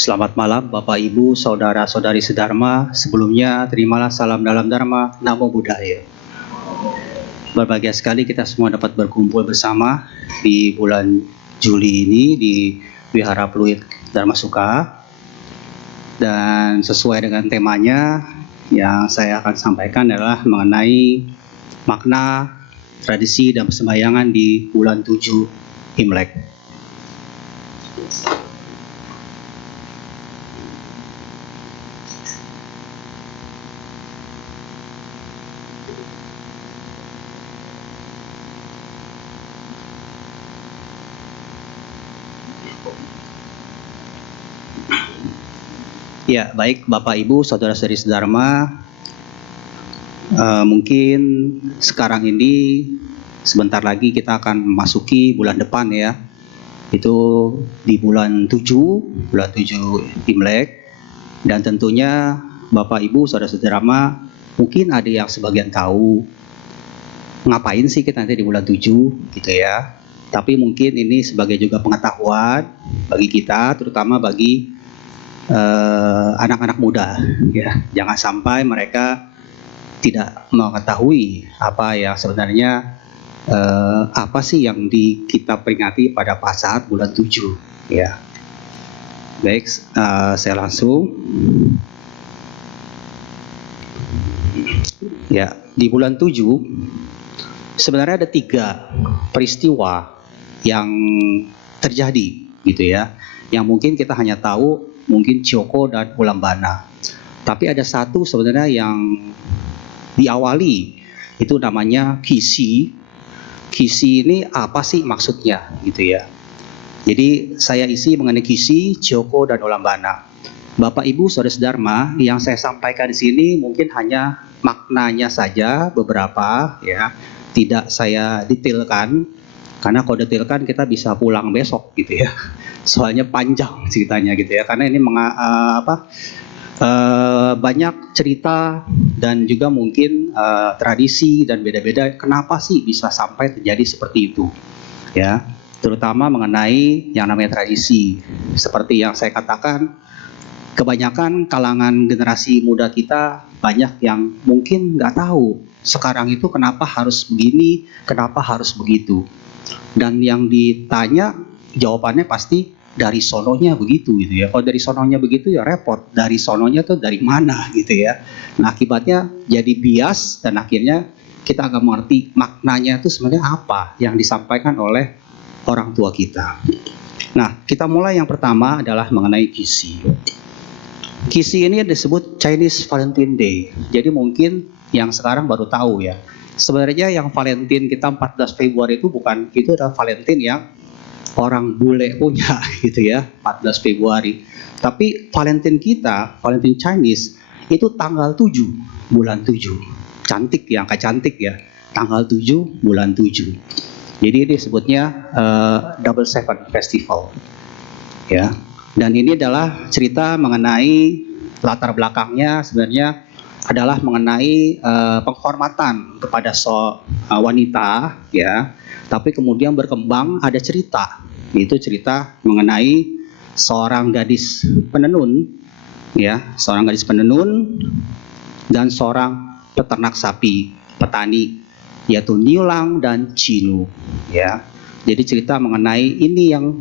Selamat malam Bapak Ibu, Saudara-saudari sedharma. Sebelumnya terimalah salam dalam Dharma, Namo Buddhaya. Berbahagia sekali kita semua dapat berkumpul bersama di bulan Juli ini di Wihara Pluit Dharma Suka. Dan sesuai dengan temanya yang saya akan sampaikan adalah mengenai makna, tradisi, dan persembahyangan di bulan 7 Imlek. Ya, baik Bapak Ibu, Saudara-saudari sedharma, mungkin sekarang ini sebentar lagi kita akan memasuki bulan depan ya. Itu di bulan 7 Imlek. Dan tentunya Bapak Ibu, Saudara sedharma, mungkin ada yang sebagian tahu ngapain sih kita nanti di bulan 7 gitu ya. Tapi mungkin ini sebagai juga pengetahuan bagi kita, terutama bagi anak-anak muda ya. Jangan sampai mereka tidak mengetahui apa yang sebenarnya apa sih yang kita peringati pada saat bulan 7 ya. Baik, saya langsung ya. Di bulan 7 sebenarnya ada 3 peristiwa yang terjadi gitu ya, yang mungkin kita hanya tahu mungkin Joko dan Ulambana. Tapi ada satu sebenarnya yang diawali, itu namanya Kisi. Kisi ini apa sih maksudnya gitu ya. Jadi saya isi mengenai Kisi, Joko dan Ulambana. Bapak Ibu Saudara sedharma, yang saya sampaikan di sini mungkin hanya maknanya saja beberapa ya. Tidak saya detailkan, karena kalau detailkan kita bisa pulang besok gitu ya. Soalnya panjang ceritanya gitu ya, karena ini banyak cerita dan juga mungkin tradisi dan beda-beda kenapa sih bisa sampai terjadi seperti itu ya, terutama mengenai yang namanya tradisi. Seperti yang saya katakan, kebanyakan kalangan generasi muda kita banyak yang mungkin nggak tahu sekarang itu kenapa harus begini, kenapa harus begitu. Dan yang ditanya jawabannya pasti dari sononya begitu gitu ya. Kalau dari sononya begitu ya repot. Dari sononya tuh dari mana gitu ya. Nah, akibatnya jadi bias dan akhirnya kita nggak mengerti maknanya itu sebenarnya apa yang disampaikan oleh orang tua kita. Nah, kita mulai yang pertama adalah mengenai Kisi. Kisi ini disebut Chinese Valentine Day. Jadi mungkin yang sekarang baru tahu ya. Sebenarnya yang Valentine kita 14 Februari itu bukan, itu adalah Valentine yang orang bule punya gitu ya, 14 Februari. Tapi Valentine kita, Valentine Chinese, itu tanggal 7 bulan 7. Cantik ya, angka cantik ya. Tanggal 7 bulan 7. Jadi ini disebutnya Double Seven Festival. Ya. Dan ini adalah cerita mengenai latar belakangnya sebenarnya adalah mengenai penghormatan kepada wanita ya. Tapi kemudian berkembang ada cerita, yaitu cerita mengenai seorang gadis penenun ya, seorang gadis penenun dan seorang peternak sapi, petani, yaitu Niulang dan Cinu ya. Jadi cerita mengenai ini yang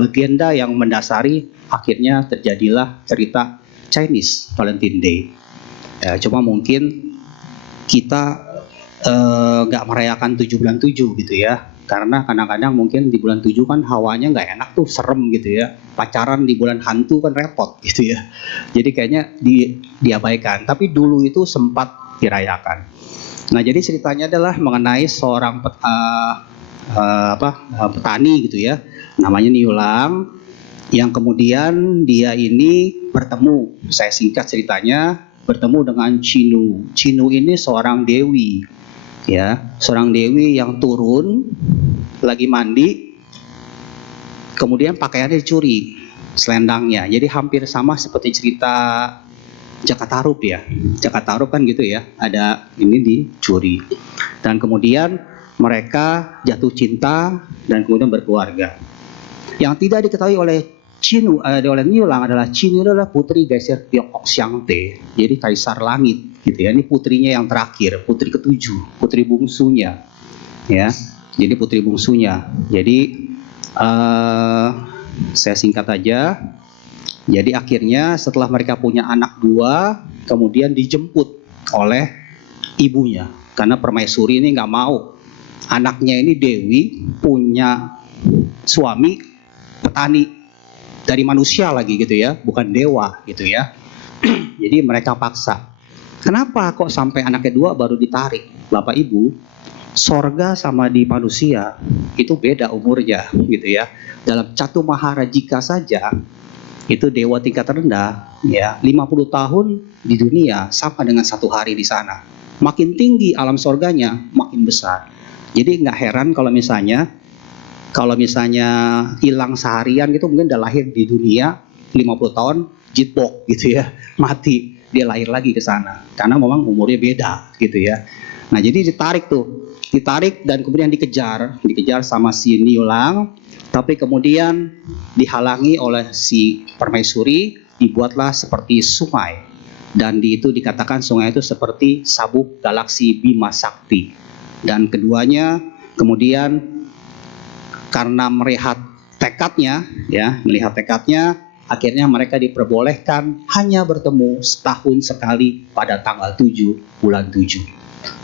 legenda yang mendasari akhirnya terjadilah cerita Chinese Valentine Day. Ya, cuma mungkin kita nggak merayakan 7 bulan 7 gitu ya, karena kadang-kadang mungkin di bulan 7 kan hawanya nggak enak tuh, serem gitu ya. Pacaran di bulan hantu kan repot gitu ya. Jadi kayaknya diabaikan. Tapi dulu itu sempat dirayakan. Nah, jadi ceritanya adalah mengenai seorang petani gitu ya, namanya Niulang, yang kemudian dia ini bertemu, saya singkat ceritanya, bertemu dengan Cinu. Cinu ini seorang dewi ya, seorang dewi yang turun lagi mandi, kemudian pakaiannya dicuri, selendangnya. Jadi hampir sama seperti cerita Jakatarup ya. Jakatarup kan gitu ya, ada ini dicuri. Dan kemudian mereka jatuh cinta dan kemudian berkeluarga. Yang tidak diketahui oleh Niulang adalah Qin itu adalah putri Geser Tiongkok Xiangte, jadi kaisar langit gitu ya. Ini putrinya yang terakhir, putri ketujuh, putri bungsunya ya. Jadi putri bungsunya. Jadi saya singkat aja. Jadi akhirnya setelah mereka punya anak dua, kemudian dijemput oleh ibunya karena permaisuri ini nggak mau anaknya ini Dewi punya suami petani dari manusia lagi gitu ya, bukan dewa gitu ya. Jadi mereka paksa. Kenapa kok sampai anak kedua baru ditarik? Bapak Ibu, sorga sama di manusia itu beda umurnya gitu ya. Dalam Catu Maharajika saja itu dewa tingkat rendah ya, 50 tahun di dunia sama dengan 1 hari di sana. Makin tinggi alam sorganya makin besar. Jadi nggak heran kalau misalnya hilang seharian gitu, mungkin udah lahir di dunia 50 tahun jitbok gitu ya, mati, dia lahir lagi ke sana karena memang umurnya beda gitu ya. Nah jadi ditarik dan kemudian dikejar sama si Niulang, tapi kemudian dihalangi oleh si permaisuri, dibuatlah seperti sungai, dan itu dikatakan sungai itu seperti sabuk galaksi Bima Sakti, dan keduanya kemudian karena melihat tekadnya, akhirnya mereka diperbolehkan hanya bertemu setahun sekali pada tanggal 7 bulan 7.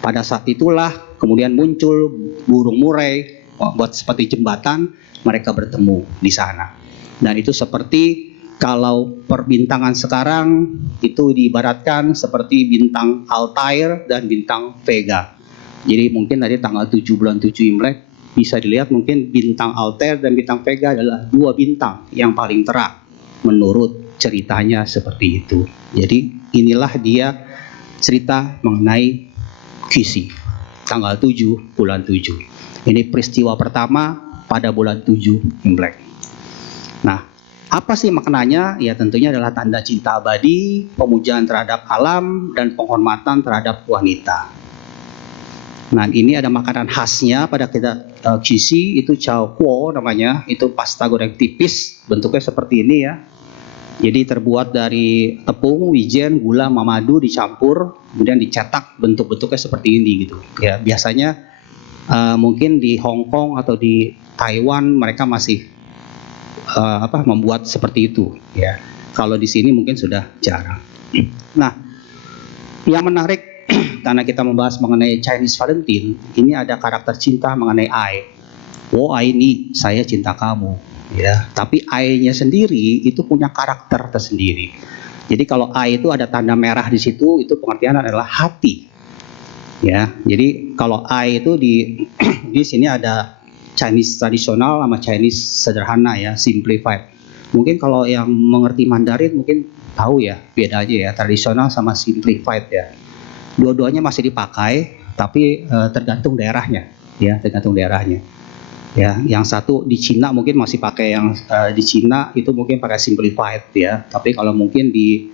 Pada saat itulah kemudian muncul burung murai, buat seperti jembatan, mereka bertemu di sana. Dan itu seperti kalau perbintangan sekarang itu diibaratkan seperti bintang Altair dan bintang Vega. Jadi mungkin tadi tanggal 7 bulan 7 Imlek bisa dilihat mungkin bintang Altair dan bintang Vega adalah 2 bintang yang paling terang menurut ceritanya seperti itu. Jadi inilah dia cerita mengenai Qixi tanggal 7 bulan 7. Ini peristiwa pertama pada bulan 7 Imlek. Nah, apa sih maknanya? Ya tentunya adalah tanda cinta abadi, pemujaan terhadap alam, dan penghormatan terhadap wanita. Nah ini ada makanan khasnya pada kita Qixi, itu Chao Kuo namanya, itu pasta goreng tipis, bentuknya seperti ini ya. Jadi terbuat dari tepung, wijen, gula, madu dicampur, kemudian dicetak bentuk-bentuknya seperti ini gitu. Ya biasanya mungkin di Hong Kong atau di Taiwan mereka masih membuat seperti itu ya. Kalau di sini mungkin sudah jarang. Nah, yang menarik karena kita membahas mengenai Chinese Valentine, ini ada karakter cinta mengenai Ai. Oh Ai ini saya cinta kamu, ya. Tapi Ai-nya sendiri itu punya karakter tersendiri. Jadi kalau Ai itu ada tanda merah di situ, itu pengertian adalah hati. Ya, jadi kalau Ai itu di sini ada Chinese tradisional sama Chinese sederhana ya, simplified. Mungkin kalau yang mengerti Mandarin mungkin tahu ya bedanya ya, tradisional sama simplified ya. Dua-duanya masih dipakai, tapi tergantung daerahnya, ya tergantung daerahnya. Ya, yang satu di Cina mungkin masih pakai yang di Cina itu mungkin pakai simplified ya. Tapi kalau mungkin di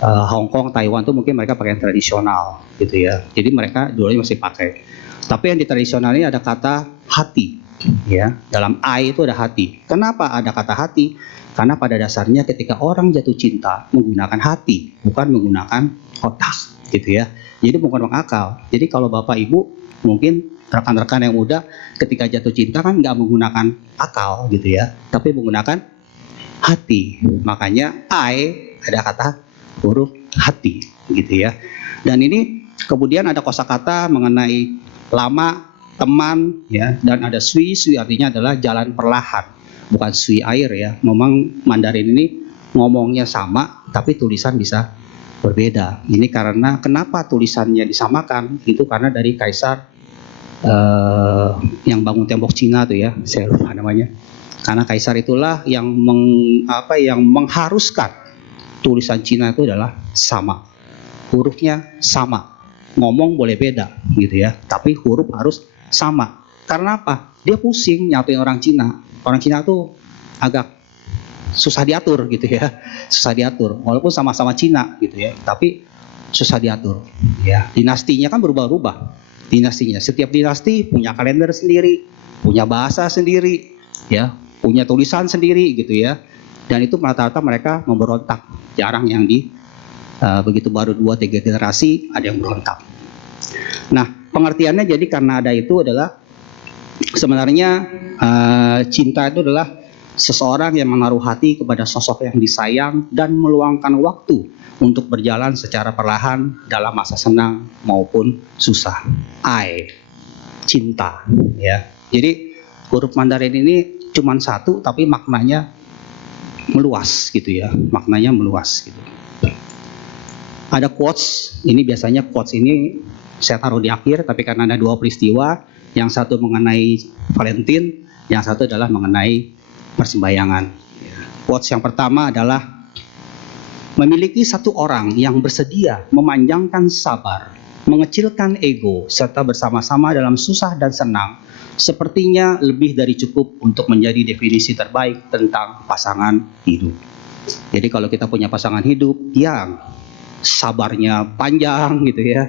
Hong Kong, Taiwan tuh mungkin mereka pakai yang tradisional, gitu ya. Jadi mereka dua-duanya masih pakai. Tapi yang di tradisional ini ada kata hati, ya. Dalam Ai itu ada hati. Kenapa ada kata hati? Karena pada dasarnya ketika orang jatuh cinta menggunakan hati, bukan menggunakan otak, gitu ya. Jadi bukan akal. Jadi kalau Bapak Ibu mungkin rekan-rekan yang muda ketika jatuh cinta kan nggak menggunakan akal gitu ya, tapi menggunakan hati. Makanya I ada kata huruf hati gitu ya. Dan ini kemudian ada kosakata mengenai lama, teman ya, dan ada sui artinya adalah jalan perlahan, bukan sui air ya. Memang Mandarin ini ngomongnya sama tapi tulisan bisa berbeda. Ini karena kenapa tulisannya disamakan? Itu karena dari kaisar yang bangun tembok Cina tuh ya, saya lupa namanya. Karena kaisar itulah yang mengharuskan tulisan Cina itu adalah sama, hurufnya sama. Ngomong boleh beda gitu ya, tapi huruf harus sama. Karena apa? Dia pusing nyatuin orang Cina. Orang Cina tuh agak susah diatur gitu ya, susah diatur walaupun sama-sama Cina gitu ya, tapi susah diatur ya. Dinastinya kan berubah-ubah, dinastinya setiap dinasti punya kalender sendiri, punya bahasa sendiri ya, punya tulisan sendiri gitu ya. Dan itu rata-rata mereka memberontak. Jarang yang begitu baru 2-3 generasi ada yang berontak. Nah, pengertiannya jadi karena ada itu adalah sebenarnya cinta itu adalah seseorang yang menaruh hati kepada sosok yang disayang dan meluangkan waktu untuk berjalan secara perlahan dalam masa senang maupun susah. Cinta, ya. Jadi huruf Mandarin ini cuma satu tapi maknanya meluas gitu ya. Maknanya meluas gitu. Ada quotes, ini biasanya quotes ini saya taruh di akhir, tapi karena ada dua peristiwa, yang satu mengenai Valentine, yang satu adalah mengenai persembahyangan. Quotes yang pertama adalah, memiliki satu orang yang bersedia memanjangkan sabar, mengecilkan ego, serta bersama-sama dalam susah dan senang, sepertinya lebih dari cukup untuk menjadi definisi terbaik tentang pasangan hidup. Jadi kalau kita punya pasangan hidup yang sabarnya panjang gitu ya,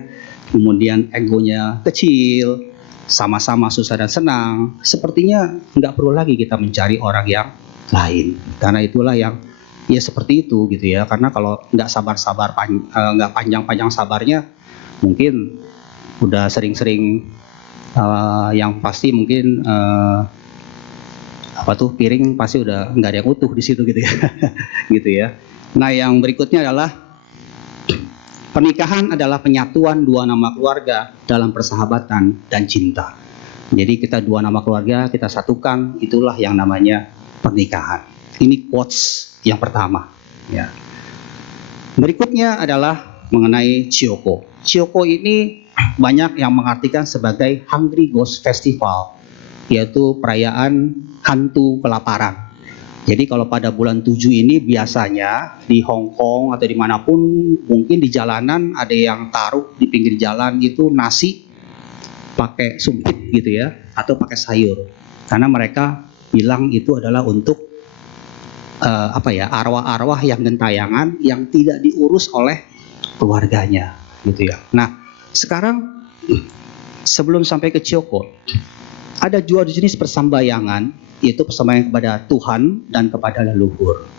kemudian egonya kecil, sama-sama susah dan senang, sepertinya nggak perlu lagi kita mencari orang yang lain, karena itulah yang ya seperti itu gitu ya. Karena kalau nggak sabar-sabar, nggak panjang-panjang sabarnya, mungkin udah sering-sering yang pasti mungkin piring pasti udah nggak ada yang utuh di situ gitu ya. Gitu ya. Nah, yang berikutnya adalah pernikahan adalah penyatuan dua nama keluarga dalam persahabatan dan cinta. Jadi kita dua nama keluarga kita satukan, itulah yang namanya pernikahan. Ini quotes yang pertama. Ya. Berikutnya adalah mengenai Chioko. Chioko ini banyak yang mengartikan sebagai Hungry Ghost Festival, yaitu perayaan hantu kelaparan. Jadi kalau pada bulan 7 ini biasanya di Hong Kong atau dimanapun, mungkin di jalanan ada yang taruh di pinggir jalan itu nasi pakai sumpit gitu ya, atau pakai sayur. Karena mereka bilang itu adalah untuk arwah-arwah yang gentayangan yang tidak diurus oleh keluarganya gitu ya. Nah, sekarang sebelum sampai ke Chioko, ada dua jenis persembahyangan, yaitu persembahyangan kepada Tuhan dan kepada leluhur.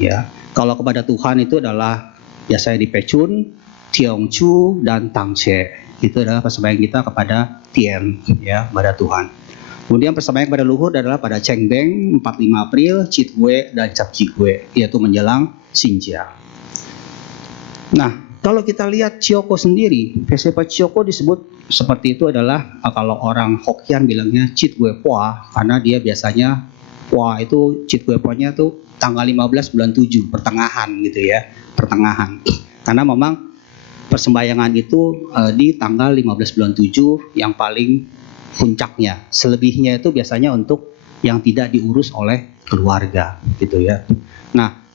Ya, kalau kepada Tuhan itu adalah biasanya di Pecun, Tiongchu dan Tangche. Itu adalah persembahyangan kita kepada Tien, ya, kepada Tuhan. Kemudian persembahyangan kepada leluhur adalah pada Chengbeng 45 April, Chitwe dan Capjikwe, yaitu menjelang Xinjia. Nah, kalau kita lihat Chioko sendiri, festival Chioko disebut seperti itu adalah kalau orang Hokkien bilangnya Chitwe Pua, karena dia biasanya Pua itu Chitwe Pua-nya tuh tanggal 15 bulan 7, pertengahan gitu ya, pertengahan. Karena memang persembahyangan itu di tanggal 15 bulan 7 yang paling puncaknya. Selebihnya itu biasanya untuk yang tidak diurus oleh keluarga gitu ya. Nah,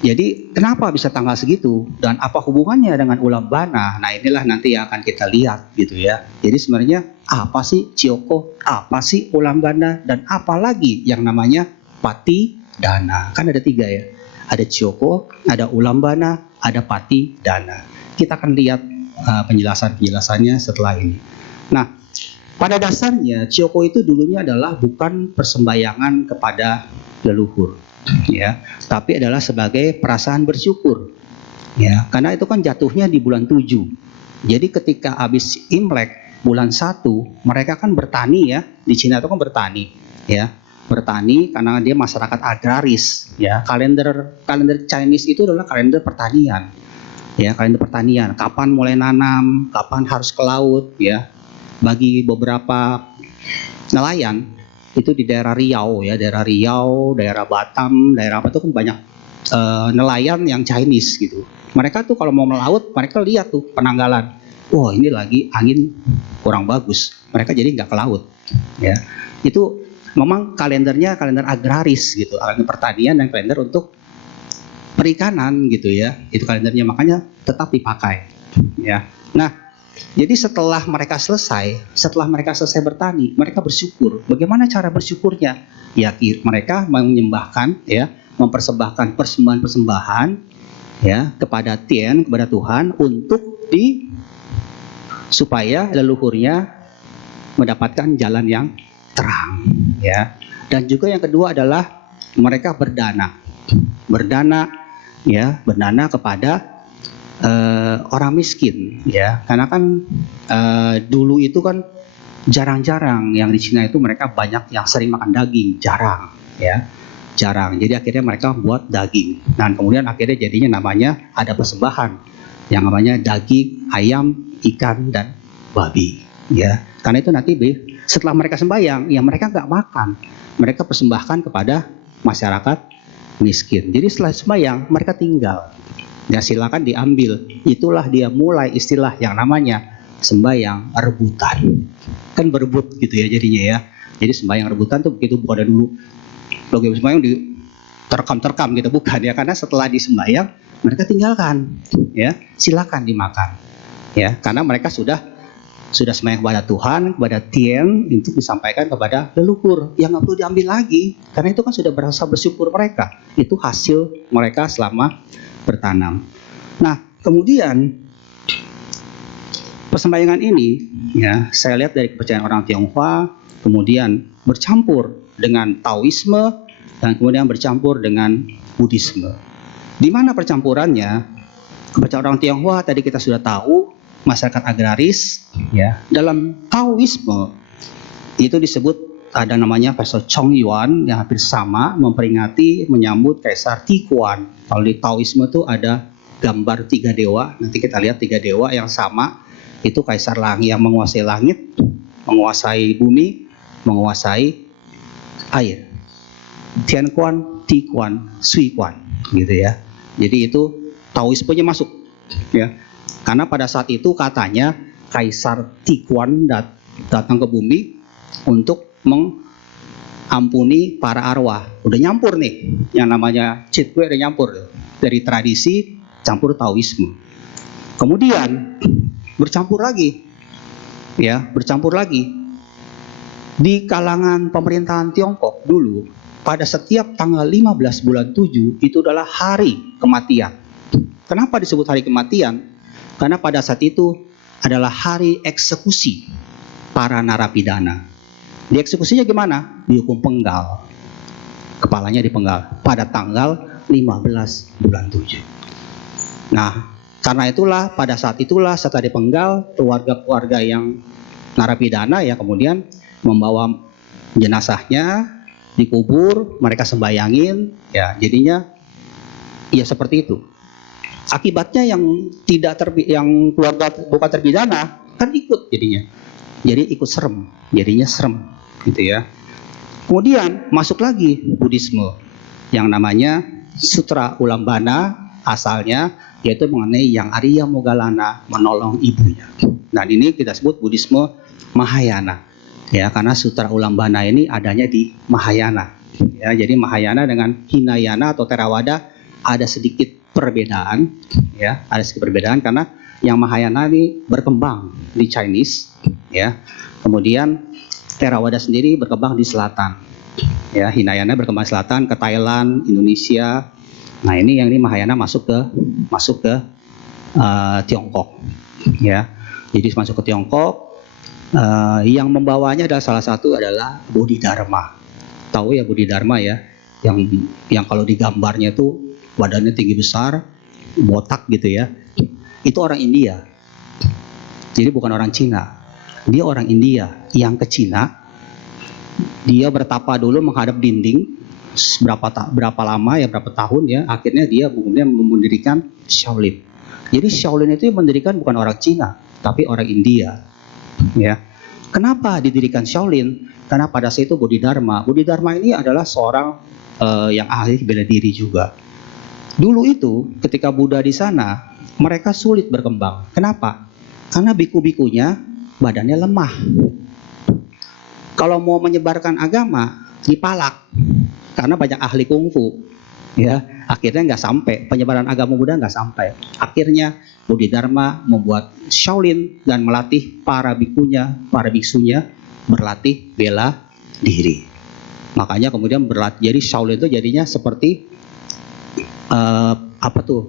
jadi kenapa bisa tanggal segitu dan apa hubungannya dengan ulam bana? Nah, inilah nanti yang akan kita lihat gitu ya. Jadi sebenarnya apa sih Chioko, apa sih ulam bana, dan apa lagi yang namanya pati dana? Kan ada 3 ya. Ada Chioko, ada ulam bana, ada pati dana. Kita akan lihat penjelasan-penjelasannya setelah ini. Nah, pada dasarnya Chioko itu dulunya adalah bukan persembahyangan kepada leluhur, ya, tapi adalah sebagai perasaan bersyukur, ya, karena itu kan jatuhnya di bulan 7. Jadi ketika habis Imlek bulan 1, mereka kan bertani ya, di Cina itu kan bertani, ya, bertani karena dia masyarakat agraris, ya. Kalender Chinese itu adalah kalender pertanian, ya, kalender pertanian. Kapan mulai nanam, kapan harus ke laut, ya. Bagi beberapa nelayan itu di daerah Riau ya, daerah Batam, daerah apa itu kan banyak nelayan yang Chinese gitu. Mereka tuh kalau mau melaut, mereka lihat tuh penanggalan. Wah, ini lagi angin kurang bagus. Mereka jadi nggak ke laut. Ya, itu memang kalendernya kalender agraris gitu, kalender pertanian dan kalender untuk perikanan gitu ya. Itu kalendernya, makanya tetap dipakai. Ya, nah. Jadi setelah mereka selesai bertani, mereka bersyukur. Bagaimana cara bersyukurnya? Ya, mereka menyembahkan, ya, mempersembahkan persembahan-persembahan, ya, kepada Tien, kepada Tuhan, untuk supaya leluhurnya mendapatkan jalan yang terang, ya. Dan juga yang kedua adalah mereka berdana. berdana, ya, berdana kepada orang miskin, ya, karena kan dulu itu kan jarang-jarang yang di Cina itu mereka banyak yang sering makan daging, jarang, ya, jarang. Jadi akhirnya mereka buat daging, dan kemudian akhirnya jadinya namanya ada persembahan yang namanya daging, ayam, ikan dan babi, ya. Karena itu nanti setelah mereka sembahyang, ya mereka nggak makan, mereka persembahkan kepada masyarakat miskin. Jadi setelah sembahyang mereka tinggal. Ya silakan diambil. Itulah dia mulai istilah yang namanya sembahyang rebutan. Kan berebut gitu ya jadinya ya. Jadi sembahyang rebutan tuh begitu, bukan ada dulu logo sembahyang di terkam gitu, bukan ya, karena setelah disembahyang mereka tinggalkan, ya, silakan dimakan, ya, karena mereka sudah sembahyang kepada Tuhan, kepada Tien, untuk disampaikan kepada leluhur yang nggak perlu diambil lagi, karena itu kan sudah berasa bersyukur mereka, itu hasil mereka selama bertanam. Nah, kemudian persembahyangan ini, ya, saya lihat dari kepercayaan orang Tionghoa, kemudian bercampur dengan Taoisme, dan kemudian bercampur dengan Buddhisme. Di mana percampurannya? Kepercayaan orang Tionghoa tadi kita sudah tahu, masyarakat agraris, ya. Dalam Taoisme itu disebut ada namanya Festival Chongyuan yang hampir sama, memperingati menyambut Kaisar Tikuan. Kalau di Taoisme itu ada gambar 3 dewa. Nanti kita lihat 3 dewa yang sama. Itu Kaisar Langit yang menguasai langit, menguasai bumi, menguasai air. Tianquan, Tikuan, Suiquan, gitu ya. Jadi itu Taoismenya masuk, ya. Karena pada saat itu katanya Kaisar Tikuan datang ke bumi untuk mengampuni para arwah. Udah nyampur nih, yang namanya Citwe udah nyampur dari tradisi campur Taoisme. Kemudian bercampur lagi, ya, bercampur lagi di kalangan pemerintahan Tiongkok dulu. Pada setiap tanggal 15 bulan 7 itu adalah hari kematian. Kenapa disebut hari kematian? Karena pada saat itu adalah hari eksekusi para narapidana. Dieksekusinya gimana? Dihukum penggal. Kepalanya dipenggal pada tanggal 15 bulan 7. Nah, karena itulah pada saat itulah setelah dipenggal, keluarga-keluarga yang narapidana ya kemudian membawa jenazahnya dikubur, mereka sembayangin, ya jadinya ya seperti itu. Akibatnya yang yang keluarga bukan terpidana kan ikut jadinya. Jadi ikut serem, jadinya serem gitu ya. Kemudian masuk lagi Buddhisme yang namanya Sutra Ulambana, asalnya yaitu mengenai yang Arya Moggallana menolong ibunya. Dan ini kita sebut Buddhisme Mahayana. Ya, karena Sutra Ulambana ini adanya di Mahayana. Ya, jadi Mahayana dengan Hinayana atau Theravada ada sedikit perbedaan, ya, ada sedikit perbedaan karena yang Mahayana ini berkembang di Chinese, ya. Kemudian Theravada sendiri berkembang di selatan. Ya, Hinayana berkembang di selatan ke Thailand, Indonesia. Nah, ini yang ini Mahayana masuk ke Tiongkok, ya. Jadi masuk ke Tiongkok. Yang membawanya adalah salah satu adalah Bodhidharma. Tahu ya Bodhidharma ya, yang kalau digambarnya itu badannya tinggi besar, botak gitu ya. Itu orang India. Jadi bukan orang Cina. Dia orang India yang ke Cina. Dia bertapa dulu menghadap dinding berapa lama ya, berapa tahun ya. Akhirnya dia kemudian mendirikan Shaolin. Jadi Shaolin itu yang mendirikan bukan orang Cina, tapi orang India. Ya. Kenapa didirikan Shaolin? Karena pada saat itu Bodhidharma ini adalah seorang yang ahli bela diri juga. Dulu itu ketika Buddha di sana, mereka sulit berkembang. Kenapa? Karena biku-bikunya badannya lemah. Kalau mau menyebarkan agama, dipalak. Karena banyak ahli kungfu. Ya, akhirnya nggak sampai, penyebaran agama Buddha nggak sampai. Akhirnya Bodhidharma membuat Shaolin dan melatih para biksunya berlatih bela diri. Makanya kemudian berlatih, jadi Shaolin itu jadinya seperti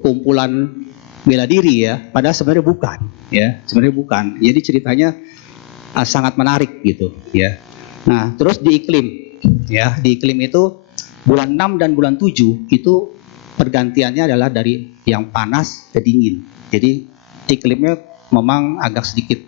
kumpulan bela diri ya, padahal sebenarnya bukan, ya, sebenarnya bukan. Jadi ceritanya sangat menarik gitu, ya. Nah, terus di iklim, ya, di iklim itu bulan 6 dan bulan 7 itu pergantiannya adalah dari yang panas ke dingin. Jadi iklimnya memang agak sedikit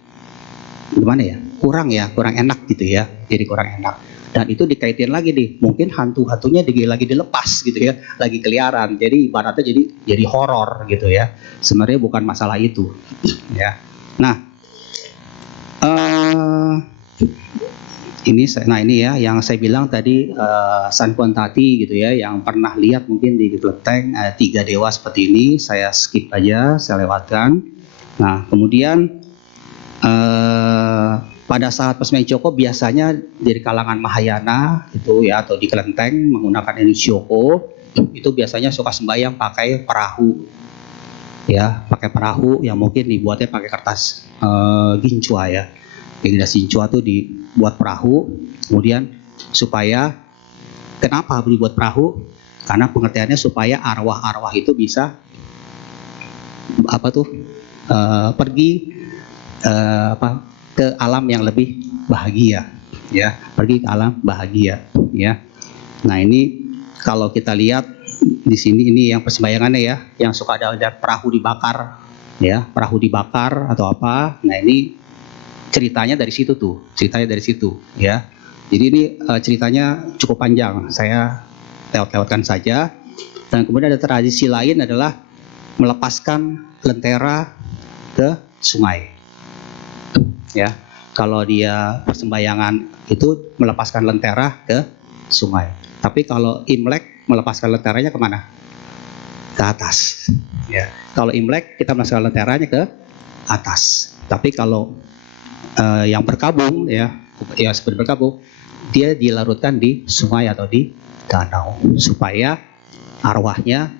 gimana ya, kurang enak gitu ya, jadi kurang enak. Dan itu dikaitin lagi nih, mungkin hantu-hantunya lagi dilepas gitu ya, lagi keliaran, jadi ibaratnya jadi horor gitu ya. Sebenarnya bukan masalah itu ya. Nah, ini ya yang saya bilang tadi, San Tati gitu ya, yang pernah lihat mungkin di Kelenteng 3 dewa seperti ini, saya skip aja, saya lewatkan. Nah, kemudian pada saat Pasmeng Joko biasanya dari kalangan Mahayana itu ya, atau di Kelenteng menggunakan ini Joko, itu biasanya suka sembahyang pakai perahu ya, pakai perahu yang mungkin dibuatnya pakai kertas ginchua ya. Kertas ginchua itu dibuat perahu, kemudian supaya kenapa dibuat perahu? Karena pengertiannya supaya arwah-arwah itu bisa pergi ke alam yang lebih bahagia ya, pergi ke alam bahagia ya. Nah, ini kalau kita lihat di sini, ini yang persembahyangannya ya, yang suka ada perahu dibakar ya, perahu dibakar atau apa. Nah, ini ceritanya dari situ ya. Jadi ini ceritanya cukup panjang, saya lewatkan saja. Dan kemudian ada tradisi lain adalah melepaskan lentera ke sungai ya. Kalau dia persembahyangan itu melepaskan lentera ke sungai, tapi kalau Imlek melepaskan lenteranya kemana? Ke atas ya. Kalau Imlek kita melepaskan lenteranya ke atas, tapi kalau yang berkabung ya, seperti berkabung, dia dilarutkan di sungai atau di danau supaya arwahnya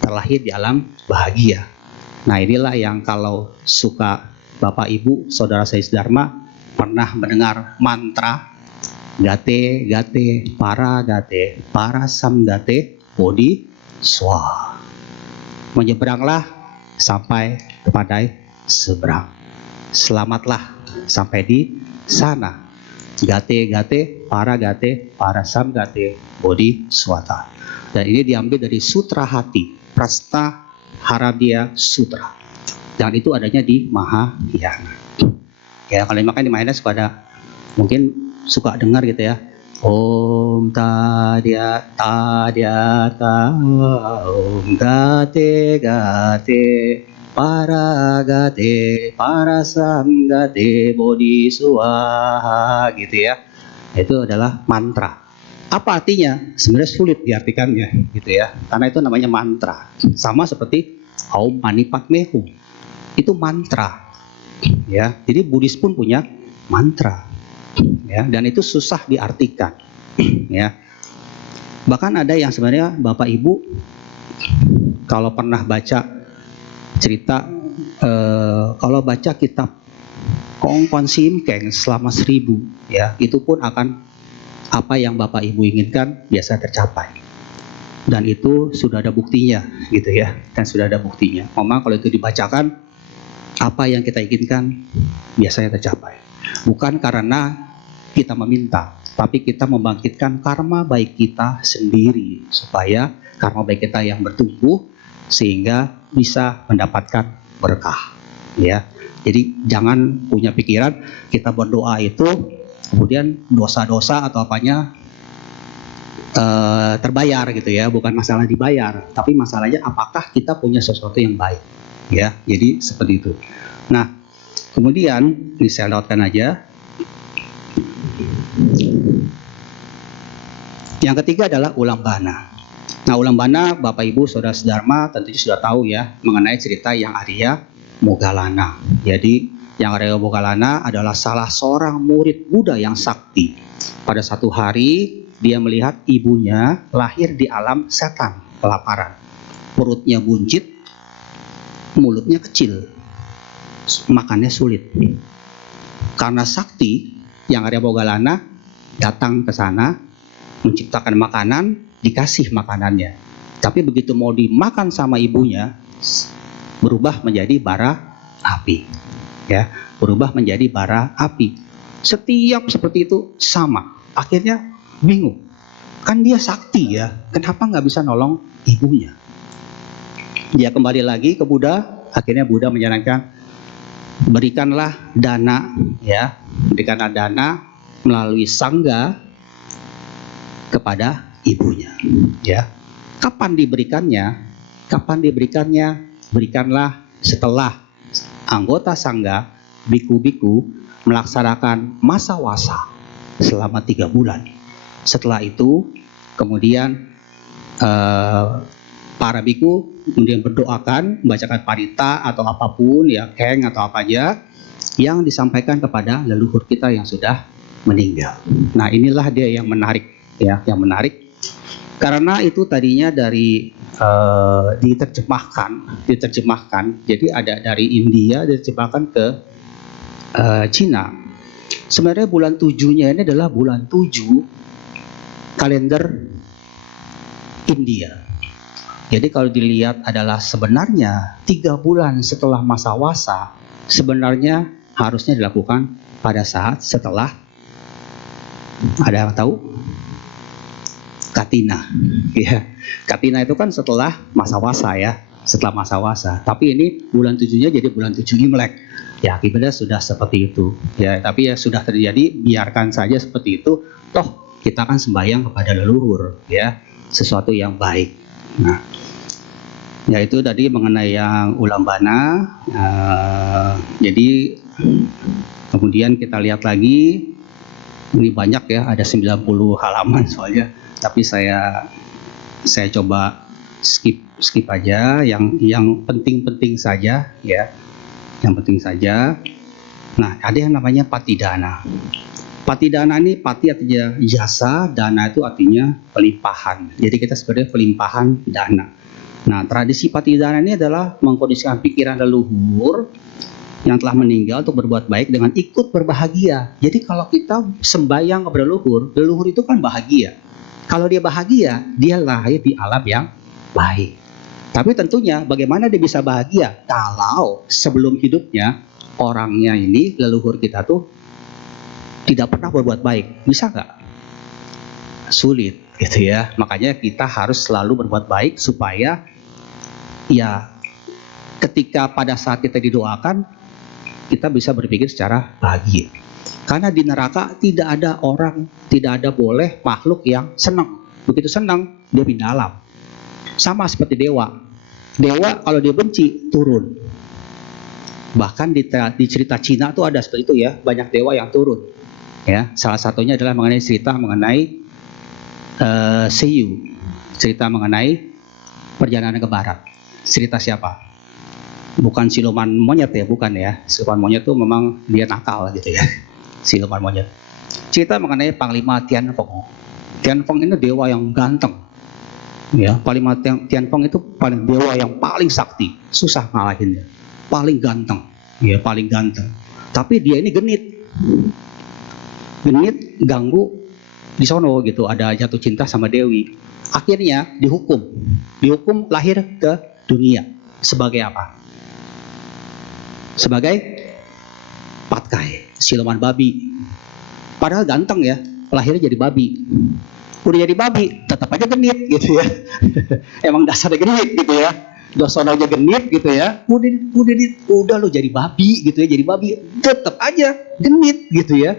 terlahir di alam bahagia. Nah, inilah yang kalau suka Bapak Ibu, Saudara saya Dharma pernah mendengar mantra Gate Gate Para Sam Gate Bodhi Swa. Menyeberanglah sampai kepada seberang. Selamatlah sampai di sana. Gate Para Sam Gate Bodhi Swata. Dan ini diambil dari Sutra Hati, Prasta Haradya Sutra. Dan itu adanya di Mahayana. Ya, kalau makan di Mahayana mungkin suka dengar gitu ya. Om Tadyata Om Gate Para Samgate Bodhi Swaha gitu ya. Itu adalah mantra. Apa artinya? Sebenarnya sulit diartikannya gitu ya, karena itu namanya mantra. Sama seperti Aum Mani Padme Hum, itu mantra ya. Jadi Buddhis pun punya mantra ya, dan itu susah diartikan ya. Bahkan ada yang sebenarnya Bapak Ibu kalau pernah baca cerita, kalau baca kitab Kongkon Sim Keng selama 1000 ya, itu pun akan apa yang Bapak Ibu inginkan biasa tercapai. Dan itu sudah ada buktinya gitu ya. Dan sudah ada buktinya. Memang kalau itu dibacakan, apa yang kita inginkan biasanya tercapai. Bukan karena kita meminta, tapi kita membangkitkan karma baik kita sendiri supaya karma baik kita yang bertumbuh sehingga bisa mendapatkan berkah ya. Jadi jangan punya pikiran kita berdoa itu kemudian dosa-dosa atau apanya terbayar gitu ya. Bukan masalah dibayar, tapi masalahnya apakah kita punya sesuatu yang baik ya. Jadi seperti itu. Nah, kemudian ini saya lewatkan aja. Yang ketiga adalah Ulambana. Nah, Ulambana Bapak Ibu Saudara Dharma tentunya sudah tahu ya mengenai cerita yang Arya Moggallana. Jadi yang Arya Moggallana adalah salah seorang murid Buddha yang sakti. Pada satu hari dia melihat ibunya lahir di alam setan, kelaparan. Perutnya buncit, mulutnya kecil, makannya sulit. Karena sakti, yang Arya Moggallana datang ke sana, menciptakan makanan, dikasih makanannya. Tapi begitu mau dimakan sama ibunya, berubah menjadi bara api. Ya, berubah menjadi bara api. Setiap seperti itu sama. Akhirnya bingung. Kan dia sakti ya, kenapa nggak bisa nolong ibunya? Dia kembali lagi ke Buddha. Akhirnya Buddha menyarankan, berikanlah dana, ya, berikanlah dana melalui sangga kepada ibunya, ya. Kapan diberikannya? Kapan diberikannya? Berikanlah setelah anggota sangga, biku-biku, melaksanakan masa wasa selama 3 bulan. Setelah itu, kemudian para biku kemudian berdoakan, membacakan parita atau apapun, ya, keng atau apa aja yang disampaikan kepada leluhur kita yang sudah meninggal. Nah, inilah dia yang menarik, ya, yang menarik. Karena itu tadinya dari diterjemahkan. Jadi ada dari India diterjemahkan ke Cina. Sebenarnya bulan 7-nya ini adalah bulan 7 kalender India. Jadi kalau dilihat adalah sebenarnya 3 bulan setelah masa wasa, sebenarnya harusnya dilakukan pada saat setelah, ada yang tahu? Katina, ya. Katina itu kan setelah masa wasa, ya, setelah masa wasa. Tapi ini bulan 7-nya jadi bulan 7 Imlek. Ya, akibatnya sudah seperti itu. Ya, tapi ya sudah terjadi, biarkan saja seperti itu. Toh kita kan sembahyang kepada leluhur, ya, sesuatu yang baik. Nah, yaitu tadi mengenai yang ulambana. Jadi kemudian kita lihat lagi, ini banyak, ya, ada 90 halaman soalnya. Tapi saya coba skip aja yang penting-penting saja, ya, yang penting saja. Nah, ada yang namanya patidana. Patidana ini, pati artinya jasa, dana itu artinya pelimpahan. Jadi kita sebenarnya pelimpahan dana. Nah, tradisi patidana ini adalah mengkondisikan pikiran leluhur yang telah meninggal untuk berbuat baik dengan ikut berbahagia. Jadi kalau kita sembahyang kepada leluhur, leluhur itu kan bahagia. Kalau dia bahagia, dia lahir di alam yang baik. Tapi tentunya bagaimana dia bisa bahagia kalau sebelum hidupnya orangnya ini, leluhur kita tuh tidak pernah berbuat baik. Bisa nggak? Sulit, gitu ya. Makanya kita harus selalu berbuat baik supaya, ya, ketika pada saat kita didoakan, kita bisa berpikir secara bahagia. Karena di neraka tidak ada orang, tidak ada boleh makhluk yang senang. Begitu senang, dia pindah alam. Sama seperti dewa. Dewa kalau dia benci, turun. Bahkan di cerita Cina tuh ada seperti itu, ya. Banyak dewa yang turun. Ya, salah satunya adalah mengenai cerita mengenai Seiyu. Cerita mengenai perjalanan ke barat. Cerita siapa? Bukan siluman monyet, ya, bukan, ya. Siluman monyet itu memang dia nakal gitu, ya. Siluman monyet. Cerita mengenai Panglima Tianfeng. Tianfeng ini dewa yang ganteng. Ya, Panglima Tianfeng itu paling dewa yang paling sakti, susah ngalahinnya. Paling ganteng, ya, paling ganteng. Tapi dia ini genit. Genit, ganggu di sono gitu, ada jatuh cinta sama Dewi. Akhirnya dihukum lahir ke dunia. Sebagai apa? Sebagai patkai, siluman babi. Padahal ganteng, ya, lahirnya jadi babi. Udah jadi babi, tetap aja genit gitu, ya. Emang dasarnya genit gitu, ya. Dosono aja genit gitu, ya. Udah lo jadi babi gitu, ya, jadi babi, tetap aja genit gitu, ya.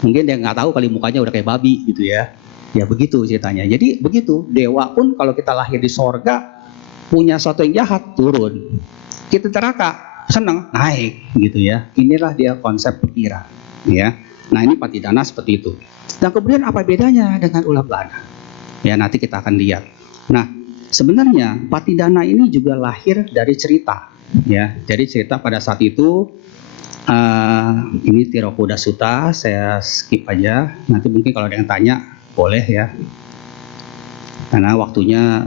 Mungkin dia nggak tahu kali mukanya udah kayak babi gitu, ya. Ya begitu ceritanya. Jadi begitu, dewa pun kalau kita lahir di sorga punya sesuatu yang jahat, turun. Kita neraka, senang, naik gitu, ya. Inilah dia konsep pikiran, ya. Nah, ini patidana seperti itu. Dan kemudian apa bedanya dengan ulambana? Ya, nanti kita akan lihat. Nah, sebenarnya patidana ini juga lahir dari cerita, ya. Jadi cerita pada saat itu, ini Tirokuda Sutta, saya skip aja. Nanti mungkin kalau ada yang tanya boleh, ya. Karena waktunya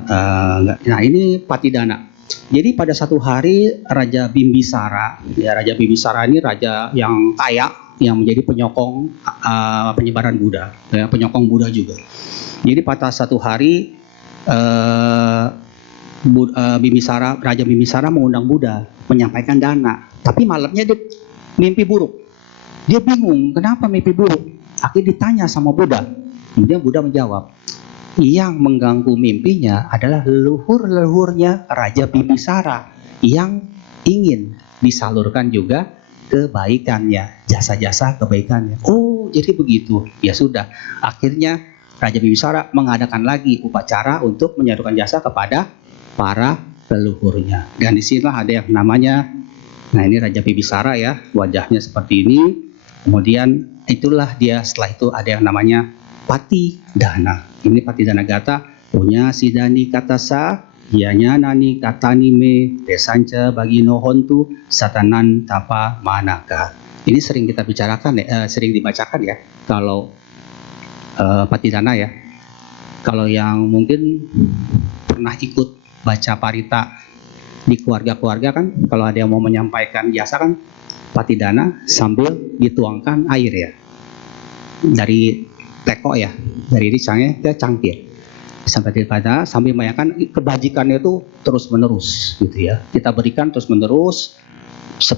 nah, ini patidana. Jadi pada satu hari Raja Bimbisara, ya, Raja Bimbisara ini raja yang kaya, yang menjadi penyokong penyebaran Buddha, ya, penyokong Buddha juga. Jadi pada satu hari Raja Bimbisara mengundang Buddha, menyampaikan dana. Tapi malamnya dia mimpi buruk. Dia bingung kenapa mimpi buruk. Akhirnya ditanya sama Buddha. Kemudian Buddha menjawab, Yang mengganggu mimpinya adalah leluhur-leluhurnya Raja Bibisara yang ingin disalurkan juga kebaikannya, jasa-jasa kebaikannya. Oh, jadi begitu. Ya sudah, akhirnya Raja Bibisara mengadakan lagi upacara untuk menyalurkan jasa kepada para leluhurnya. Dan disinilah ada yang namanya, nah ini Raja Bibisara ya, wajahnya seperti ini. Kemudian itulah dia, setelah itu ada yang namanya Patidana. Ini Patidana Gata punya sidani katasa, ianya nani katani me desanca bagino hontu satanan tapa manaka. Ini sering kita bicarakan ya, sering dibacakan ya kalau Patidana ya. Kalau yang mungkin pernah ikut baca parita di keluarga-keluarga kan, kalau ada yang mau menyampaikan jasa kan Patidana sambil dituangkan air ya, dari teko ya, dari ricangnya ke cangkir sampai pada sambil membayangkan kebajikannya itu terus menerus gitu ya, kita berikan terus menerus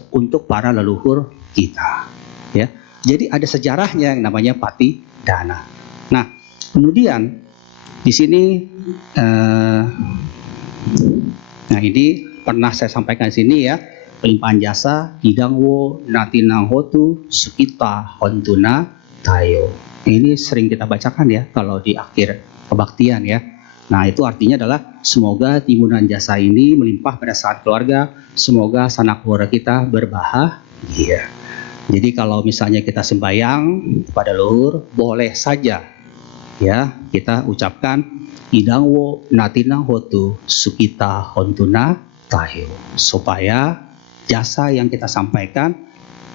untuk para leluhur kita ya. Jadi ada sejarahnya yang namanya Patidana. Nah kemudian di sini nah ini pernah saya sampaikan di sini ya, pelimpahan jasa hidangwo natinang hotu sukita hontuna tayo. Ini sering kita bacakan ya kalau di akhir kebaktian ya. Nah itu artinya adalah semoga timbunan jasa ini melimpah pada saat keluarga, semoga sanak keluarga kita berbahagia. Jadi kalau misalnya kita sembahyang pada leluhur, boleh saja ya kita ucapkan idangwo natinang hotu sukita hontuna tayo, supaya jasa yang kita sampaikan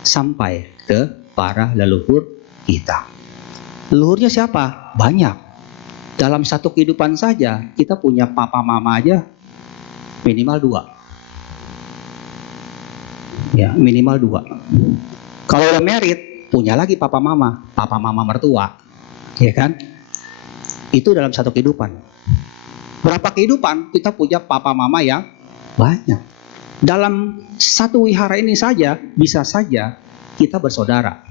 sampai ke para leluhur kita. Leluhurnya siapa? Banyak. Dalam satu kehidupan saja kita punya papa mama aja minimal 2. Ya, minimal 2. Kalau udah merit, punya lagi papa mama mertua. Ya kan? Itu dalam satu kehidupan. Berapa kehidupan kita punya papa mama yang banyak. Dalam satu wihara ini saja bisa saja kita bersaudara.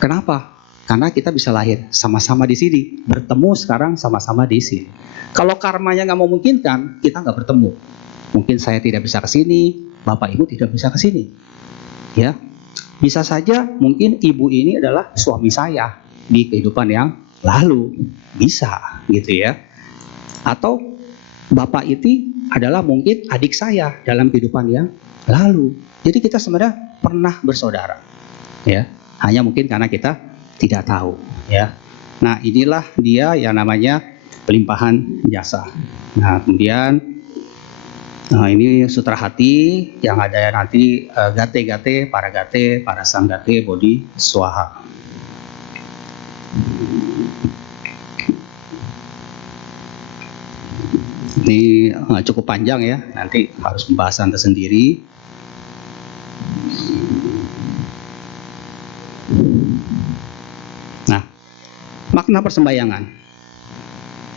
Kenapa? Karena kita bisa lahir sama-sama di sini, bertemu sekarang sama-sama di sini. Kalau karmanya nggak memungkinkan, kita nggak bertemu. Mungkin saya tidak bisa ke sini, bapak ibu tidak bisa ke sini. Ya, bisa saja mungkin ibu ini adalah suami saya di kehidupan yang lalu, bisa gitu ya. Atau bapak itu adalah mungkin adik saya dalam kehidupan yang lalu. Jadi kita sebenarnya pernah bersaudara, ya. Hanya mungkin karena kita tidak tahu, ya. Nah inilah dia yang namanya pelimpahan jasa. Nah kemudian, ini sutra hati yang ada nanti gate para sanggate bodi swaha. Ini cukup panjang ya, nanti harus pembahasan tersendiri. Nah, makna persembahyangan.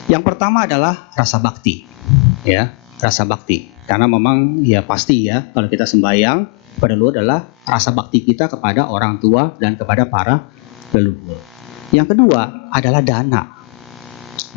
Yang pertama adalah rasa bakti, ya, rasa bakti. Karena memang ya pasti ya, kalau kita sembahyang pada leluhur adalah rasa bakti kita kepada orang tua dan kepada para leluhur. Yang kedua adalah dana,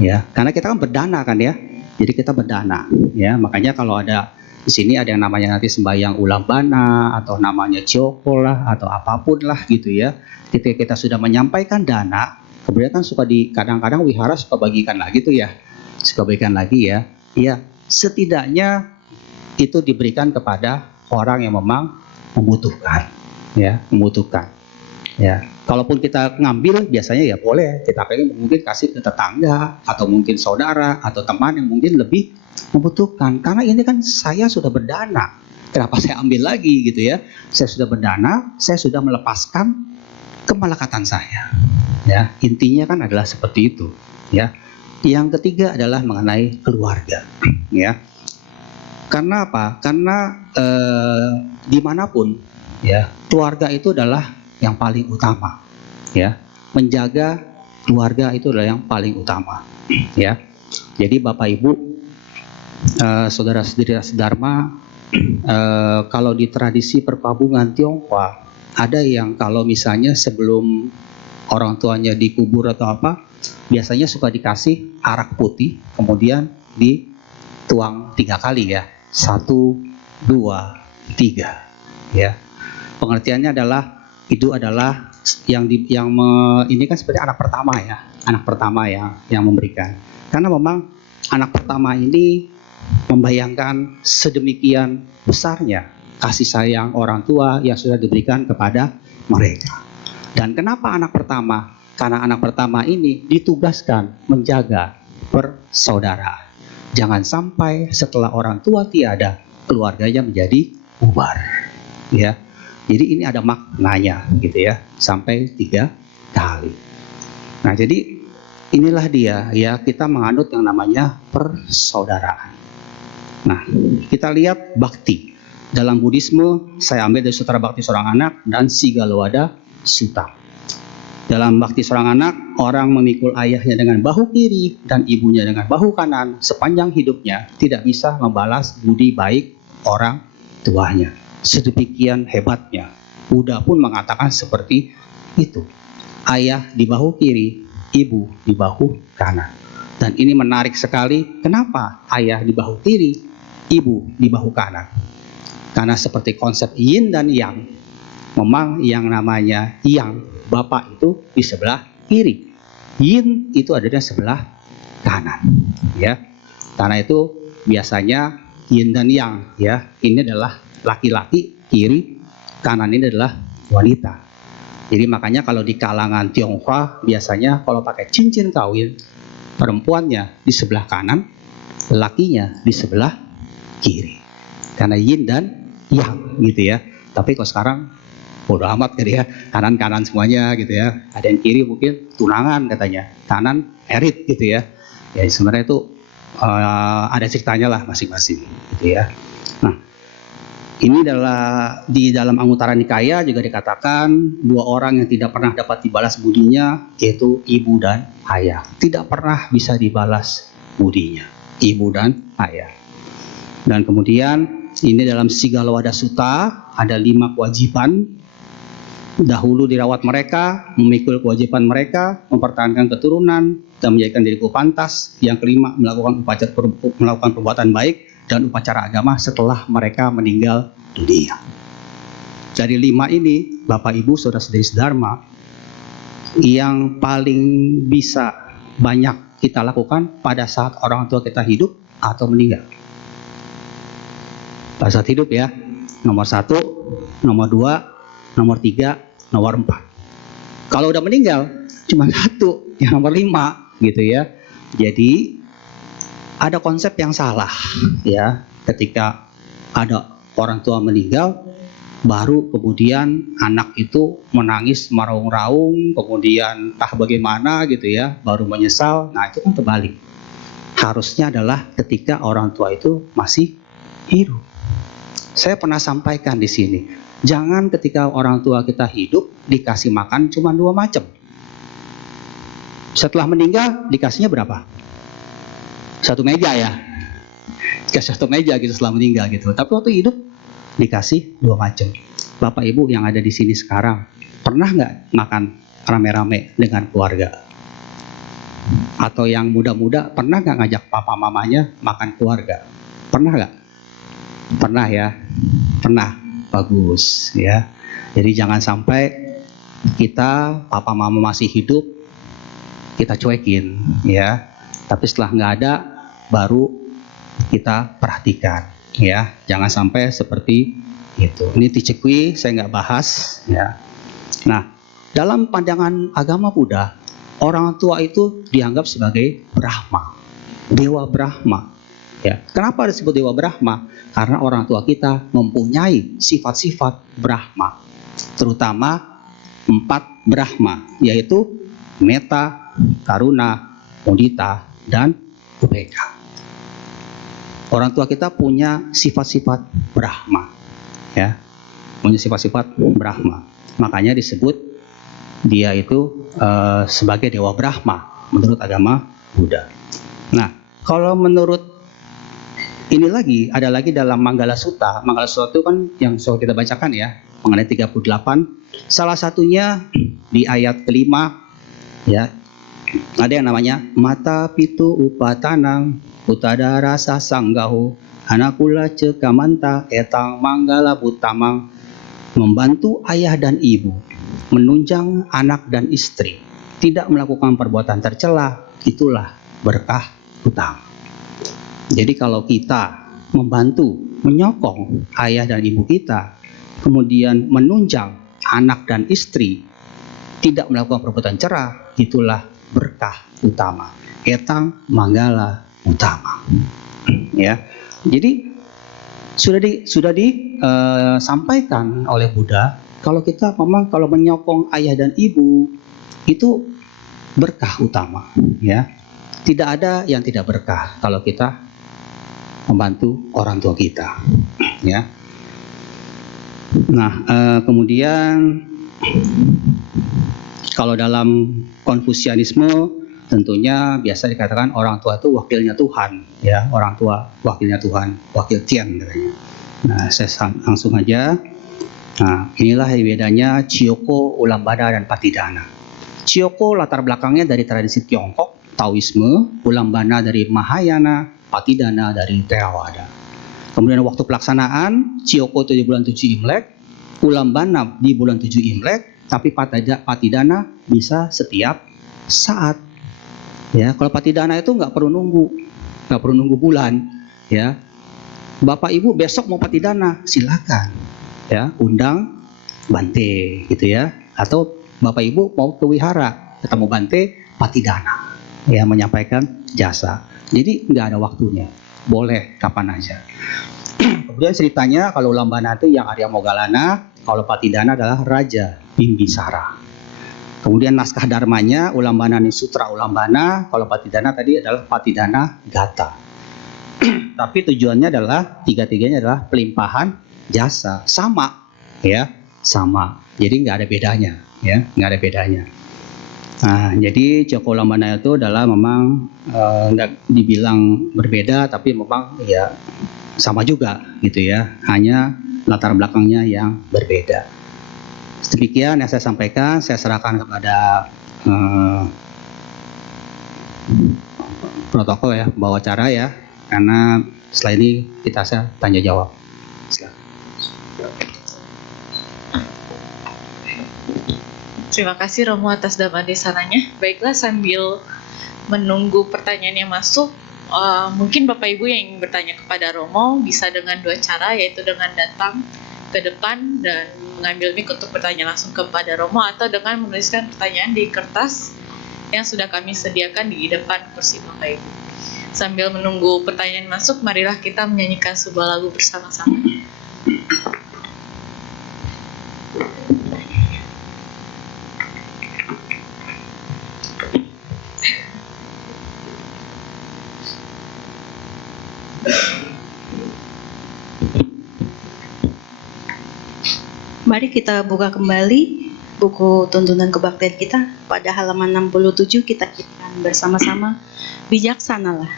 ya, karena kita kan berdana kan ya. Jadi kita berdana, ya. Makanya kalau ada di sini ada yang namanya nanti sembahyang ulambana atau namanya joko lah atau apapun lah gitu ya. Ketika kita sudah menyampaikan dana, kemudian kan suka kadang-kadang wihara suka bagikan lagi tuh ya, suka bagikan lagi ya. Iya, setidaknya itu diberikan kepada orang yang memang membutuhkan, ya, membutuhkan. Ya, kalaupun kita ngambil biasanya ya boleh, kita pengen mungkin kasih ke tetangga atau mungkin saudara atau teman yang mungkin lebih membutuhkan. Karena ini kan saya sudah berdana, kenapa saya ambil lagi gitu ya? Saya sudah berdana, saya sudah melepaskan kemelekatan saya. Ya, intinya kan adalah seperti itu. Ya, yang ketiga adalah mengenai keluarga. Ya, karena apa? Karena dimanapun ya keluarga itu adalah yang paling utama, ya. Menjaga keluarga itu adalah yang paling utama, ya. Jadi Bapak Ibu, saudara-saudara sedharma, kalau di tradisi perpabungan Tionghoa ada yang kalau misalnya sebelum orang tuanya dikubur atau apa, biasanya suka dikasih arak putih, kemudian dituang 3 kali ya, 1, 2, 3, ya. Pengertiannya adalah itu adalah ini kan seperti anak pertama ya, anak pertama yang memberikan. Karena memang anak pertama ini membayangkan sedemikian besarnya kasih sayang orang tua yang sudah diberikan kepada mereka. Dan kenapa anak pertama? Karena anak pertama ini ditugaskan menjaga persaudaraan. Jangan sampai setelah orang tua tiada, keluarganya menjadi bubar. Ya, jadi ini ada maknanya gitu ya, sampai 3 kali. Nah, jadi inilah dia ya, kita menganut yang namanya persaudaraan. Nah, kita lihat bakti. Dalam Buddhisme, saya ambil dari Sutra Bakti Seorang Anak dan Sigalowada Sutta. Dalam Bakti Seorang Anak, orang memikul ayahnya dengan bahu kiri dan ibunya dengan bahu kanan sepanjang hidupnya tidak bisa membalas budi baik orang tuanya. Sedemikian hebatnya. Buddha pun mengatakan seperti itu. Ayah di bahu kiri, ibu di bahu kanan. Dan ini menarik sekali. Kenapa ayah di bahu kiri, ibu di bahu kanan? Karena seperti konsep yin dan yang. Memang yang namanya yang, bapak itu di sebelah kiri. Yin itu ada di sebelah kanan. Ya. Karena itu biasanya yin dan yang ya. Ini adalah laki-laki, kiri, kanan ini adalah wanita. Jadi makanya kalau di kalangan Tionghoa biasanya kalau pakai cincin kawin, perempuannya di sebelah kanan, lakinya di sebelah kiri. Karena yin dan yang gitu ya. Tapi kalau sekarang bodoh amat gitu ya, kanan-kanan semuanya gitu ya. Ada yang kiri mungkin tunangan katanya, kanan erit gitu ya. Ya sebenarnya itu ada ceritanya lah masing-masing gitu ya. Nah, ini adalah di dalam Anguttara Nikaya juga dikatakan 2 orang yang tidak pernah dapat dibalas budinya, yaitu ibu dan ayah. Tidak pernah bisa dibalas budinya, ibu dan ayah. Dan kemudian ini dalam Sigalowada Sutta ada 5 kewajiban. Dahulu dirawat mereka, memikul kewajiban mereka, mempertahankan keturunan, dan menjadikan diriku pantas. Yang kelima, melakukan perbuatan baik dan upacara agama setelah mereka meninggal dunia. Dari 5 ini, Bapak Ibu Saudara-saudari sedharma, yang paling bisa banyak kita lakukan pada saat orang tua kita hidup atau meninggal. Pada saat hidup ya, nomor 1, nomor 2, nomor 3, nomor 4. Kalau udah meninggal, cuma 1, yang nomor 5 gitu ya. Jadi ada konsep yang salah ya, ketika ada orang tua meninggal, baru kemudian anak itu menangis meraung-raung, kemudian entah bagaimana gitu ya, baru menyesal. Nah itu kan terbalik. Harusnya adalah ketika orang tua itu masih hidup. Saya pernah sampaikan di sini, jangan ketika orang tua kita hidup dikasih makan cuma 2 macam. Setelah meninggal dikasihnya berapa? 1 meja ya. Dikasih 1 meja gitu setelah meninggal gitu. Tapi waktu hidup dikasih 2 macam. Bapak Ibu yang ada di sini sekarang, pernah nggak makan rame-rame dengan keluarga? Atau yang muda-muda, pernah nggak ngajak papa mamanya makan keluarga? Pernah nggak? Pernah ya? Pernah. Bagus ya. Jadi jangan sampai kita papa mama masih hidup kita cuekin ya. Tapi setelah nggak ada baru kita perhatikan ya. Jangan sampai seperti itu. Ini Ticekwi saya nggak bahas ya. Nah, dalam pandangan agama Buddha, orang tua itu dianggap sebagai Brahma, Dewa Brahma. Ya, kenapa disebut Dewa Brahma? Karena orang tua kita mempunyai sifat-sifat Brahma, terutama 4 Brahma, yaitu Metta, Karuna, Mudita, dan Upekkha. Orang tua kita punya sifat-sifat Brahma, ya, punya sifat-sifat Brahma. Makanya disebut dia itu sebagai Dewa Brahma menurut agama Buddha. Nah, kalau menurut ini lagi, ada lagi dalam Manggala Sutta. Manggala Sutta itu kan yang sudah kita bacakan ya, mengenai 38. Salah satunya di ayat kelima, ya, ada yang namanya mata pitu upatanang utada rasa sanggahu anakula cekamanta etang manggala butamang, membantu ayah dan ibu, menunjang anak dan istri, tidak melakukan perbuatan tercela, itulah berkah utama. Jadi kalau kita membantu, menyokong ayah dan ibu kita, kemudian menunjang anak dan istri, tidak melakukan perbuatan cerah, itulah berkah utama. Etang manggala utama. Ya, jadi sudah disampaikan oleh Buddha kalau kita memang kalau menyokong ayah dan ibu itu berkah utama. Ya, tidak ada yang tidak berkah kalau kita membantu orang tua kita. Ya. Nah, kemudian kalau dalam Konfusianisme tentunya biasa dikatakan orang tua itu wakilnya Tuhan, ya, orang tua wakilnya Tuhan, wakil Tian katanya. Nah, saya langsung aja. Nah, inilah bedanya Chiyoko, Ulambada, dan Patidana. Chiyoko latar belakangnya dari tradisi Tiongkok, Taoisme, Ulambana dari Mahayana, Patidana dari Theravada. Kemudian waktu pelaksanaan, Chiyoko itu di bulan 7 Imlek, Ulambana di bulan 7 Imlek, tapi Patidana bisa setiap saat. Ya, kalau Patidana itu nggak perlu nunggu bulan. Ya, Bapak Ibu besok mau Patidana, silakan. Ya, undang Bante, gitu ya. Atau Bapak Ibu mau ke wihara, ketemu Bante, Patidana. Ya, menyampaikan jasa. Jadi nggak ada waktunya, boleh kapan aja. Kemudian ceritanya kalau Ulambana itu yang Arya Moggallana, kalau Patidana adalah Raja Bimbisara. Kemudian naskah dharmanya Ulambana ni Sutra Ulambana, kalau Patidana tadi adalah Patidana Gata. Tapi tujuannya adalah tiga-tiganya adalah pelimpahan jasa, sama, ya, sama. Jadi nggak ada bedanya, ya, nggak ada bedanya. Nah, jadi Chiyoko Ulambana itu adalah memang nggak dibilang berbeda, tapi memang ya sama juga, gitu ya. Hanya latar belakangnya yang berbeda. Demikian yang saya sampaikan, saya serahkan kepada protokol ya, bawa acara ya, karena setelah ini kita tanya jawab. Terima kasih Romo atas dhammadesananya. Baiklah, sambil menunggu pertanyaan yang masuk, mungkin Bapak Ibu yang ingin bertanya kepada Romo bisa dengan dua cara, yaitu dengan datang ke depan dan mengambil mic untuk bertanya langsung kepada Romo, atau dengan menuliskan pertanyaan di kertas yang sudah kami sediakan di depan kursi Bapak Ibu. Sambil menunggu pertanyaan masuk, marilah kita menyanyikan sebuah lagu bersama-sama. Mari kita buka kembali buku tuntunan kebaktian kita pada halaman 67. Kita akan bersama-sama bijaksanalah.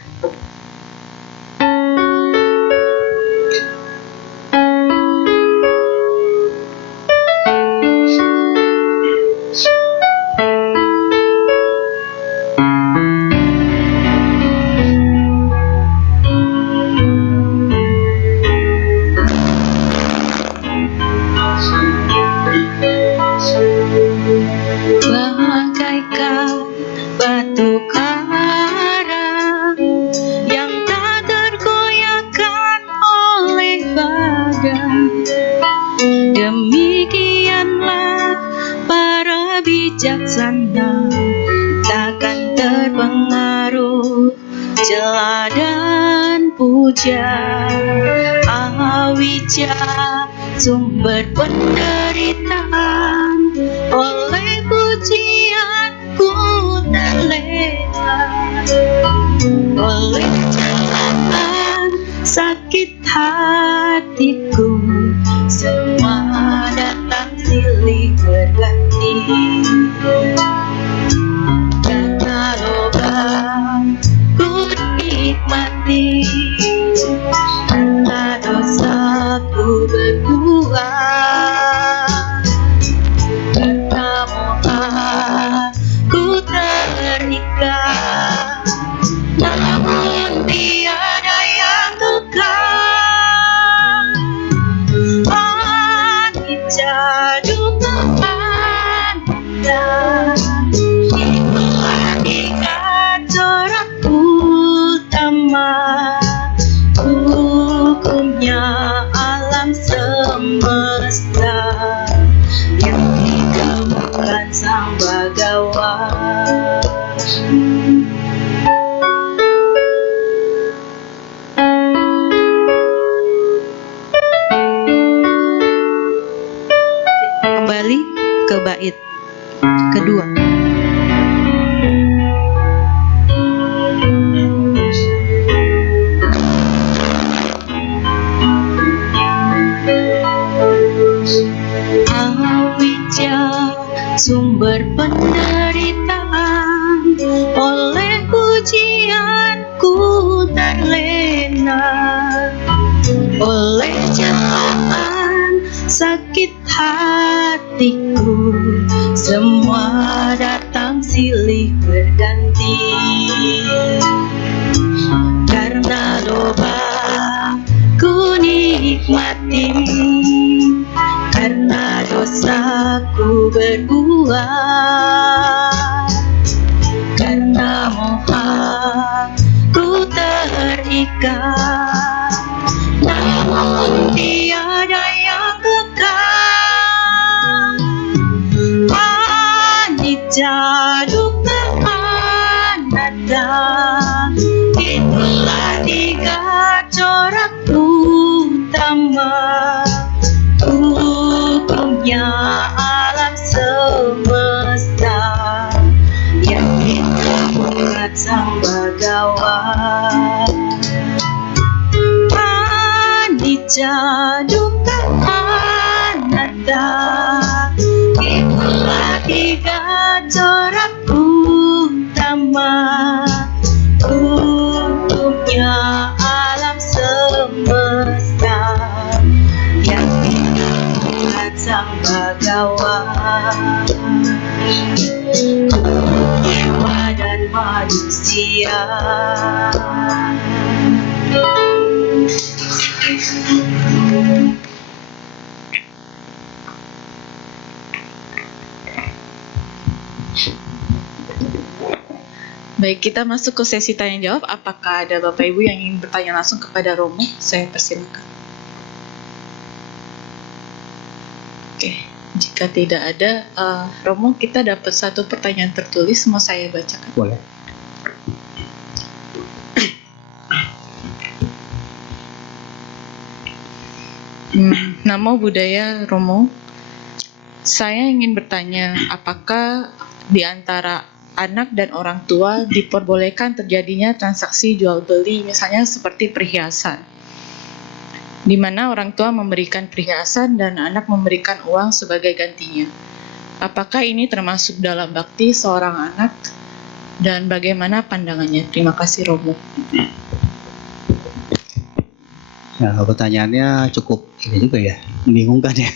Bijaksana takkan terpengaruh celah dan puja. Awija sumber penderitaan, oleh pujianku terlewat, oleh celaan sakit hatiku semua datang silih berganti. Karena lobang ku nikmati, karena dosaku berbuat, Anda itulah ikat corak utama hukumnya alam semesta yang dikemukakan sang Bhagawan. Kembali ke bait kedua. Awija sumber penderitaan, oleh pujianku terlena, oleh cobaan sakit hatiku, semua datang silih berganti. Karena loba ku nikmati, karena dosaku berbuat, karena moha ku terikat, namun tiada yang kekal. Anicca dukkha anatta, itulah tiga corak utama hukumnya alam semesta yang dikemukakan sang Bhagawan. Anicca dukkha anatta, itulah tiga corak utama hukumnya alam semesta yang dikemukakan sang Bhagawan. Dewa dan manusia. Baik, kita masuk ke sesi tanya jawab. Apakah ada Bapak Ibu yang ingin bertanya langsung kepada Romo? Saya persilakan. Oke, jika tidak ada, Romo, kita dapat satu pertanyaan tertulis, mau saya bacakan. Boleh. Namo Buddhaya, Romo. Saya ingin bertanya, apakah di antara anak dan orang tua diperbolehkan terjadinya transaksi jual beli, misalnya seperti perhiasan, di mana orang tua memberikan perhiasan dan anak memberikan uang sebagai gantinya. Apakah ini termasuk dalam bakti seorang anak dan bagaimana pandangannya? Terima kasih, Romo. Ya, pertanyaannya cukup ini juga ya, membingungkan ya.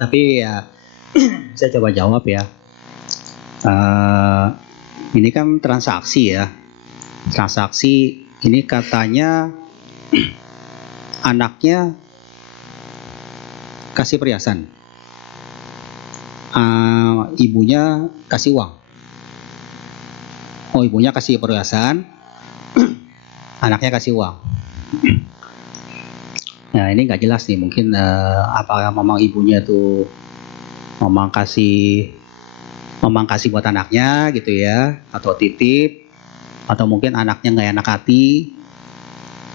Tapi ya, saya coba jawab ya. Ini kan transaksi ya. Transaksi ini katanya anaknya kasih perhiasan, ibunya kasih uang. Oh, ibunya kasih perhiasan, anaknya kasih uang. Nah, ini nggak jelas nih, mungkin apakah memang ibunya tuh memang kasih buat anaknya gitu ya, atau titip, atau mungkin anaknya nggak enak hati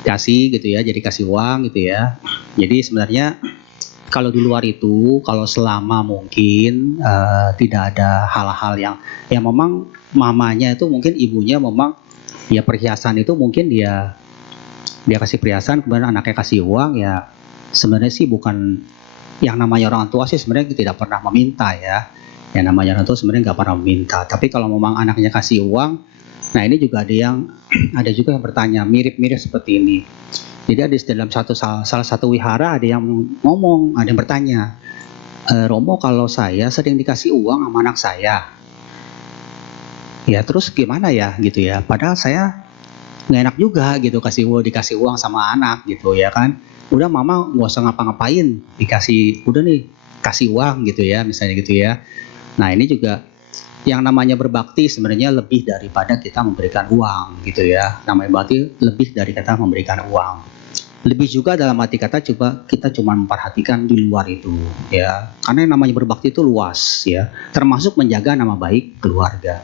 kasih gitu ya, jadi kasih uang gitu ya. Jadi sebenarnya kalau di luar itu, kalau selama mungkin tidak ada hal-hal yang memang mamanya itu, mungkin ibunya memang ya perhiasan itu mungkin dia kasih perhiasan, kemudian anaknya kasih uang, ya sebenarnya sih bukan yang namanya orang tua sih sebenarnya tidak pernah meminta ya. Yang namanya orang tua sebenarnya nggak pernah meminta. Tapi kalau memang anaknya kasih uang, nah ini juga ada juga yang bertanya mirip-mirip seperti ini. Jadi ada dalam salah satu wihara ada yang ngomong, ada yang bertanya, Romo, kalau saya sering dikasih uang sama anak saya, ya terus gimana ya gitu ya. Padahal saya nggak enak juga gitu dikasih uang sama anak gitu ya kan. Udah mama nggak usah ngapa-ngapain, udah nih kasih uang gitu ya misalnya gitu ya. Nah ini juga yang namanya berbakti sebenarnya lebih daripada kita memberikan uang gitu ya. Namanya bakti lebih dari kita memberikan uang. Lebih juga dalam arti kata kita cuma memperhatikan di luar itu ya. Karena yang namanya berbakti itu luas ya. Termasuk menjaga nama baik keluarga.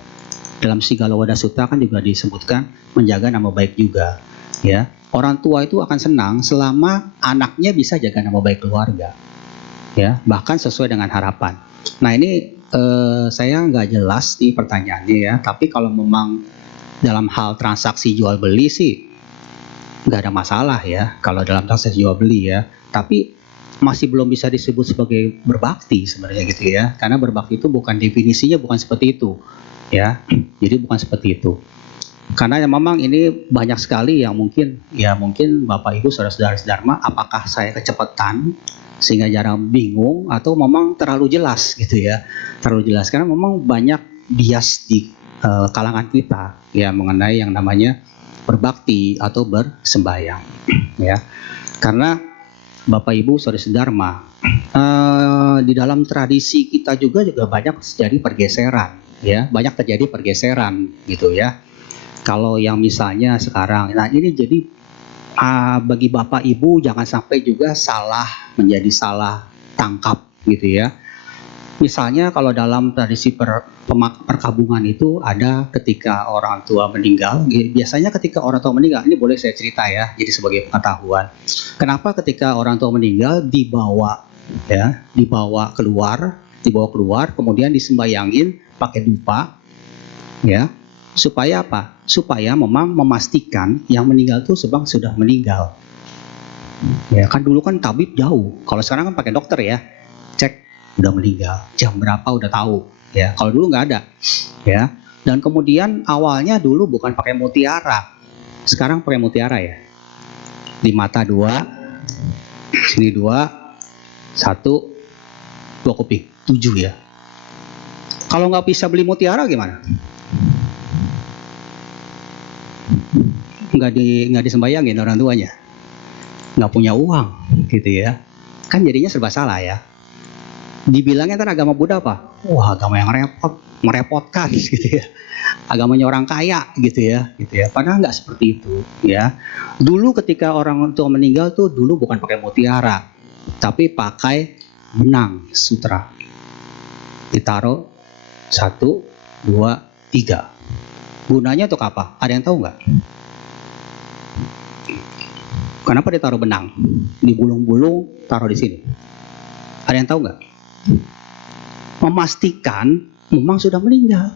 Dalam Sigala Sutta kan juga disebutkan menjaga nama baik juga ya. Orang tua itu akan senang selama anaknya bisa jaga nama baik keluarga ya, bahkan sesuai dengan harapan. Nah ini saya nggak jelas di pertanyaannya ya, tapi kalau memang dalam hal transaksi jual beli sih nggak ada masalah ya kalau dalam transaksi jual beli ya, tapi masih belum bisa disebut sebagai berbakti sebenarnya gitu ya, karena berbakti itu bukan definisinya bukan seperti itu ya, jadi bukan seperti itu. Karena memang ini banyak sekali yang mungkin Bapak Ibu saudara-saudara Dharma, apakah saya kecepatan sehingga jarang bingung atau memang terlalu jelas gitu ya, terlalu jelas karena memang banyak bias di kalangan kita ya mengenai yang namanya berbakti atau bersembahyang ya. Karena Bapak Ibu saudara Dharma, di dalam tradisi kita juga banyak terjadi pergeseran ya, banyak terjadi pergeseran gitu ya. Kalau yang misalnya sekarang, nah ini jadi bagi Bapak Ibu jangan sampai juga menjadi salah tangkap gitu ya. Misalnya kalau dalam tradisi perkabungan itu ada ketika orang tua meninggal, biasanya ketika orang tua meninggal, ini boleh saya cerita ya, jadi sebagai pengetahuan. Kenapa ketika orang tua meninggal dibawa keluar, kemudian disembayangin pakai dupa ya. Supaya apa? Supaya memang memastikan yang meninggal itu sudah meninggal. Ya kan dulu kan tabib jauh. Kalau sekarang kan pakai dokter ya. Cek udah meninggal, jam berapa udah tahu. Ya, kalau dulu nggak ada. Ya. Dan kemudian awalnya dulu bukan pakai mutiara. Sekarang pakai mutiara ya. Di mata 2, sini 2, 1, 2 kuping, 7 ya. Kalau nggak bisa beli mutiara gimana? Nggak disembayangin orang tuanya, nggak punya uang gitu ya, kan jadinya serba salah ya. Dibilangnya kan agama Buddha apa? Wah agama yang merepotkan gitu ya, agamanya orang kaya gitu ya. Padahal nggak seperti itu ya. Dulu ketika orang tua meninggal tuh dulu bukan pakai mutiara, tapi pakai benang sutra, ditaruh 1, 2, 3. Gunanya untuk apa? Ada yang tahu nggak? Kenapa ditaruh benang? Dibulung-bulung, taruh di sini. Ada yang tahu nggak? Memastikan memang sudah meninggal.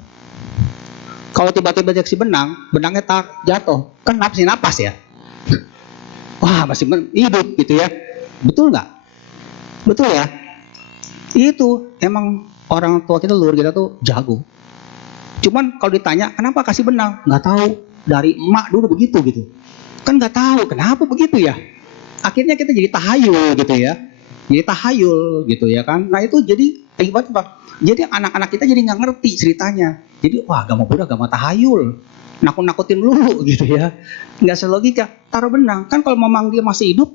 Kalau tiba-tiba dikasih benangnya jatuh, kan napas ya. Wah masih hidup gitu ya. Betul nggak? Betul ya. Itu emang orang tua kita, leluhur kita tuh jago. Cuman kalau ditanya kenapa kasih benang, nggak tahu. Dari emak dulu begitu gitu. Kan nggak tahu kenapa begitu ya. Akhirnya kita jadi tahayul gitu ya. Jadi tahayul gitu ya kan. Nah itu jadi akibat apa? Jadi anak-anak kita jadi nggak ngerti ceritanya. Jadi wah agama Buddha agama tahayul, nakut-nakutin dulu gitu ya. Nggak selogika. Taruh benang kan kalau memang dia masih hidup,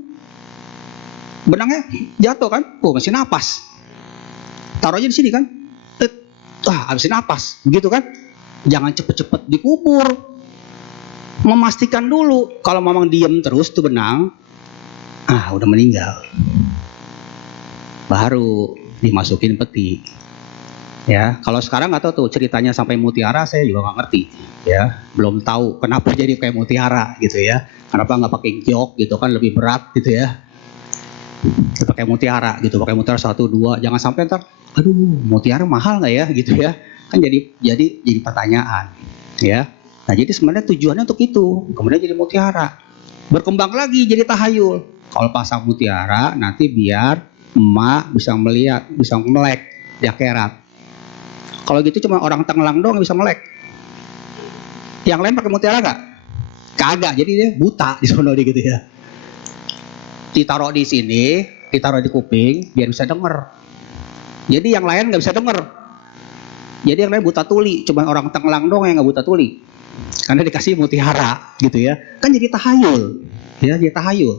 benangnya jatuh kan, masih napas. Taruh aja di sini kan. Habisin napas, begitu kan? Jangan cepet-cepet dikubur. Memastikan dulu kalau memang diem terus tuh benang, udah meninggal. Baru dimasukin peti. Ya, kalau sekarang nggak tahu tuh ceritanya sampai mutiara, saya juga nggak ngerti. Ya, belum tahu kenapa jadi kayak mutiara gitu ya. Kenapa nggak pakai giok gitu kan lebih berat gitu ya. Pakai mutiara gitu, pakai mutiara 1, 2, jangan sampai ntar, aduh mutiara mahal nggak ya gitu ya. Kan jadi pertanyaan ya. Nah jadi sebenarnya tujuannya untuk itu, kemudian jadi mutiara, berkembang lagi jadi tahayul. Kalau pasang mutiara nanti biar emak bisa melihat, bisa melek di akhirat. Kalau gitu cuma orang tenggelam doang yang bisa melek. Yang lain pakai mutiara nggak? Kagak, jadi dia buta di sono gitu ya. Ditaruh di sini, ditaruh di kuping biar bisa denger. Jadi yang lain nggak bisa denger. Jadi yang lain buta tuli, cuma orang tenggelam doang yang nggak buta tuli. karena dikasih mutiara gitu ya, kan jadi tahayul ya, jadi tahayul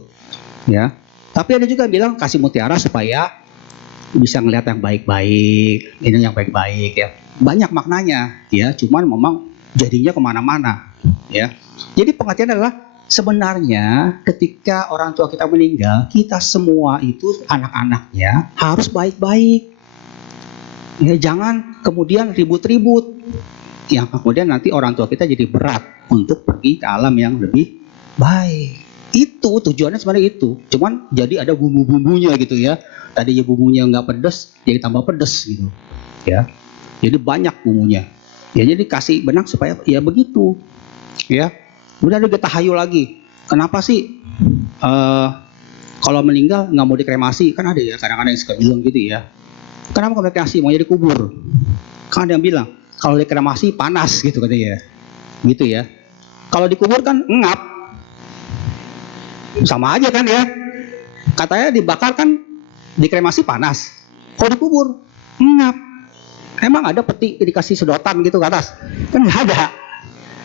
ya. Tapi ada juga yang bilang kasih mutiara supaya bisa ngelihat yang baik-baik, ini yang baik-baik ya, banyak maknanya ya, cuman memang jadinya kemana-mana ya. Jadi pengertian adalah sebenarnya ketika orang tua kita meninggal, kita semua itu anak-anaknya harus baik-baik ya, jangan kemudian ribut-ribut yang kemudian nanti orang tua kita jadi berat untuk pergi ke alam yang lebih baik. Itu tujuannya sebenarnya itu, cuman jadi ada bumbu-bumbunya gitu ya. Tadinya bumbunya nggak pedas, jadi tambah pedas gitu ya. Jadi banyak bumbunya ya, jadi kasih benang supaya ya begitu ya. Udah ada tahayul lagi, kenapa sih kalau meninggal nggak mau dikremasi? Kan ada ya kadang-kadang yang suka bilang gitu ya, kenapa nggak dikremasi, mau jadi kubur? Kan ada yang bilang kalau dikremasi panas gitu katanya, gitu ya. Kalau dikubur kan ngap, sama aja kan ya. Katanya dibakar kan, dikremasi panas. Kalau dikubur ngap. Emang ada peti dikasih sedotan gitu ke atas? Kan nggak ada,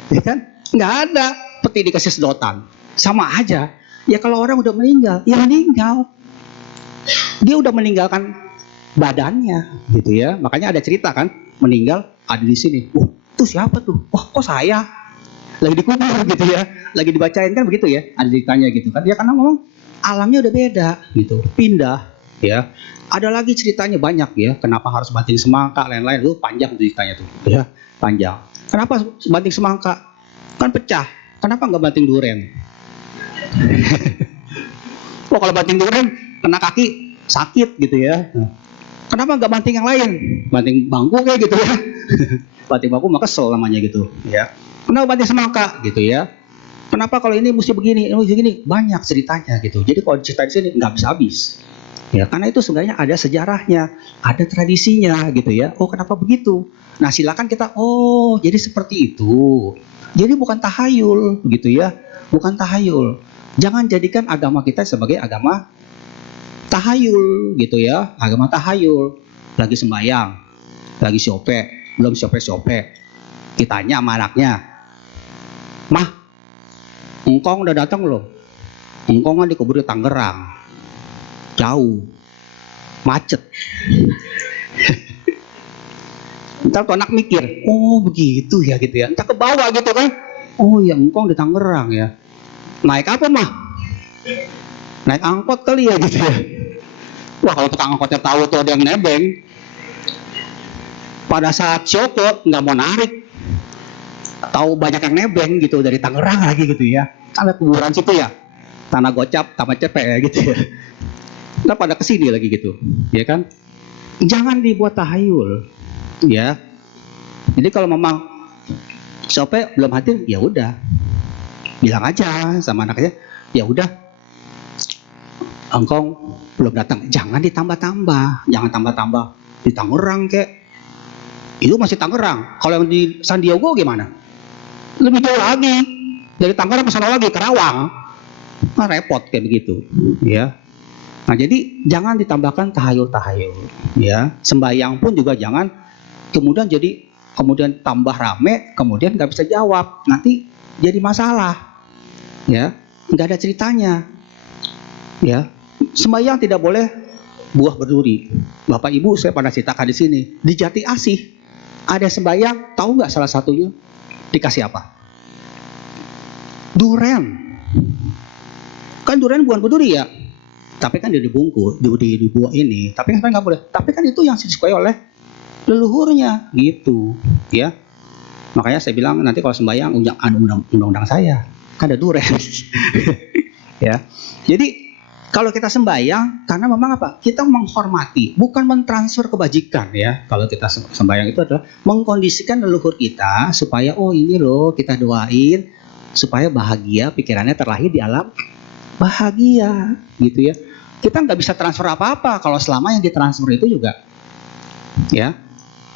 ya kan? Nggak ada peti dikasih sedotan. Sama aja. Ya kalau orang udah meninggal, ya meninggal. Dia udah meninggalkan badannya, gitu ya. Makanya ada cerita kan, meninggal ada di sini. Itu siapa tuh? Wah, kok saya? Lagi dikubur gitu ya. Lagi dibacain kan begitu ya. Ada ceritanya gitu kan. Ya karena memang alamnya udah beda gitu. Pindah ya. Ada lagi ceritanya banyak ya. Kenapa harus banting semangka lain-lain, itu panjang ceritanya tuh ya. Panjang. Kenapa banting semangka? Kan pecah. Kenapa nggak banting duren? Wah, kalau banting duren kena kaki sakit gitu ya. Kenapa nggak banting yang lain? Banting bangku kayak gitu ya. Banting bangku mah kesel namanya gitu ya. Kenapa banting semangka gitu ya? Kenapa kalau ini mesti begini, mesti begini? Banyak ceritanya gitu. Jadi kalau cerita di sini nggak bisa habis. Ya, karena itu sebenarnya ada sejarahnya, ada tradisinya gitu ya. Oh, kenapa begitu? Nah, silakan kita, oh, jadi seperti itu. Jadi bukan tahayul gitu ya. Bukan tahayul. Jangan jadikan agama kita sebagai agama tahayul gitu ya. Agama tahayul. Lagi sembahyang, lagi siope, belum siope-siope. Kitanya sama anaknya, "Mah, engkong udah datang loh. Engkong kan dikubur di Tangerang. Jauh, macet." Ntar tuh anak mikir, oh begitu ya gitu ya. Ntar ke bawah gitu kan. Oh ya, engkong di Tangerang ya. Naik apa mah? Naik angkot kali ya gitu ya. Wah, kalau tukang angkotnya tahu tuh ada yang nebeng, pada saat syoko nggak mau narik. Tahu banyak yang nebeng gitu dari Tangerang lagi gitu ya. Kan ada kuburan situ ya. Tanah Gocap, Taman Cepek ya gitu ya. Nah, pada kesini lagi gitu, ya kan? Jangan dibuat tahayul, ya. Jadi kalau memang sampai belum hadir, ya udah, bilang aja sama anaknya, ya udah, engkong belum datang, jangan ditambah-tambah, jangan tambah-tambah di Tangerang kek. Itu masih Tangerang. Kalau yang di San Diego gimana? Lebih jauh lagi, dari Tangerang ke sana lagi, Karawang. Nah, repot kayak begitu, ya. Nah, jadi jangan ditambahkan tahayul-tahayul ya. Sembahyang pun juga jangan kemudian tambah rame, kemudian nggak bisa jawab, nanti jadi masalah ya, nggak ada ceritanya ya. Sembahyang tidak boleh buah berduri. Bapak Ibu saya pada ceritakan di sini, di Jati Asih ada sembahyang, tahu nggak salah satunya dikasih apa? Duren. Kan duren bukan berduri ya, tapi kan dia dibungkus di buah ini, tapi kan nggak boleh. Tapi kan itu yang disukai oleh leluhurnya gitu ya. Makanya saya bilang nanti kalau sembahyang undang-undang saya kan ada duren. Ya, jadi kalau kita sembahyang karena memang apa, kita menghormati, bukan mentransfer kebajikan ya. Kalau kita sembahyang itu adalah mengkondisikan leluhur kita supaya oh ini loh kita doain supaya bahagia, pikirannya terlahir di alam bahagia gitu ya. Kita nggak bisa transfer apa-apa kalau selama yang ditransfer itu juga ya,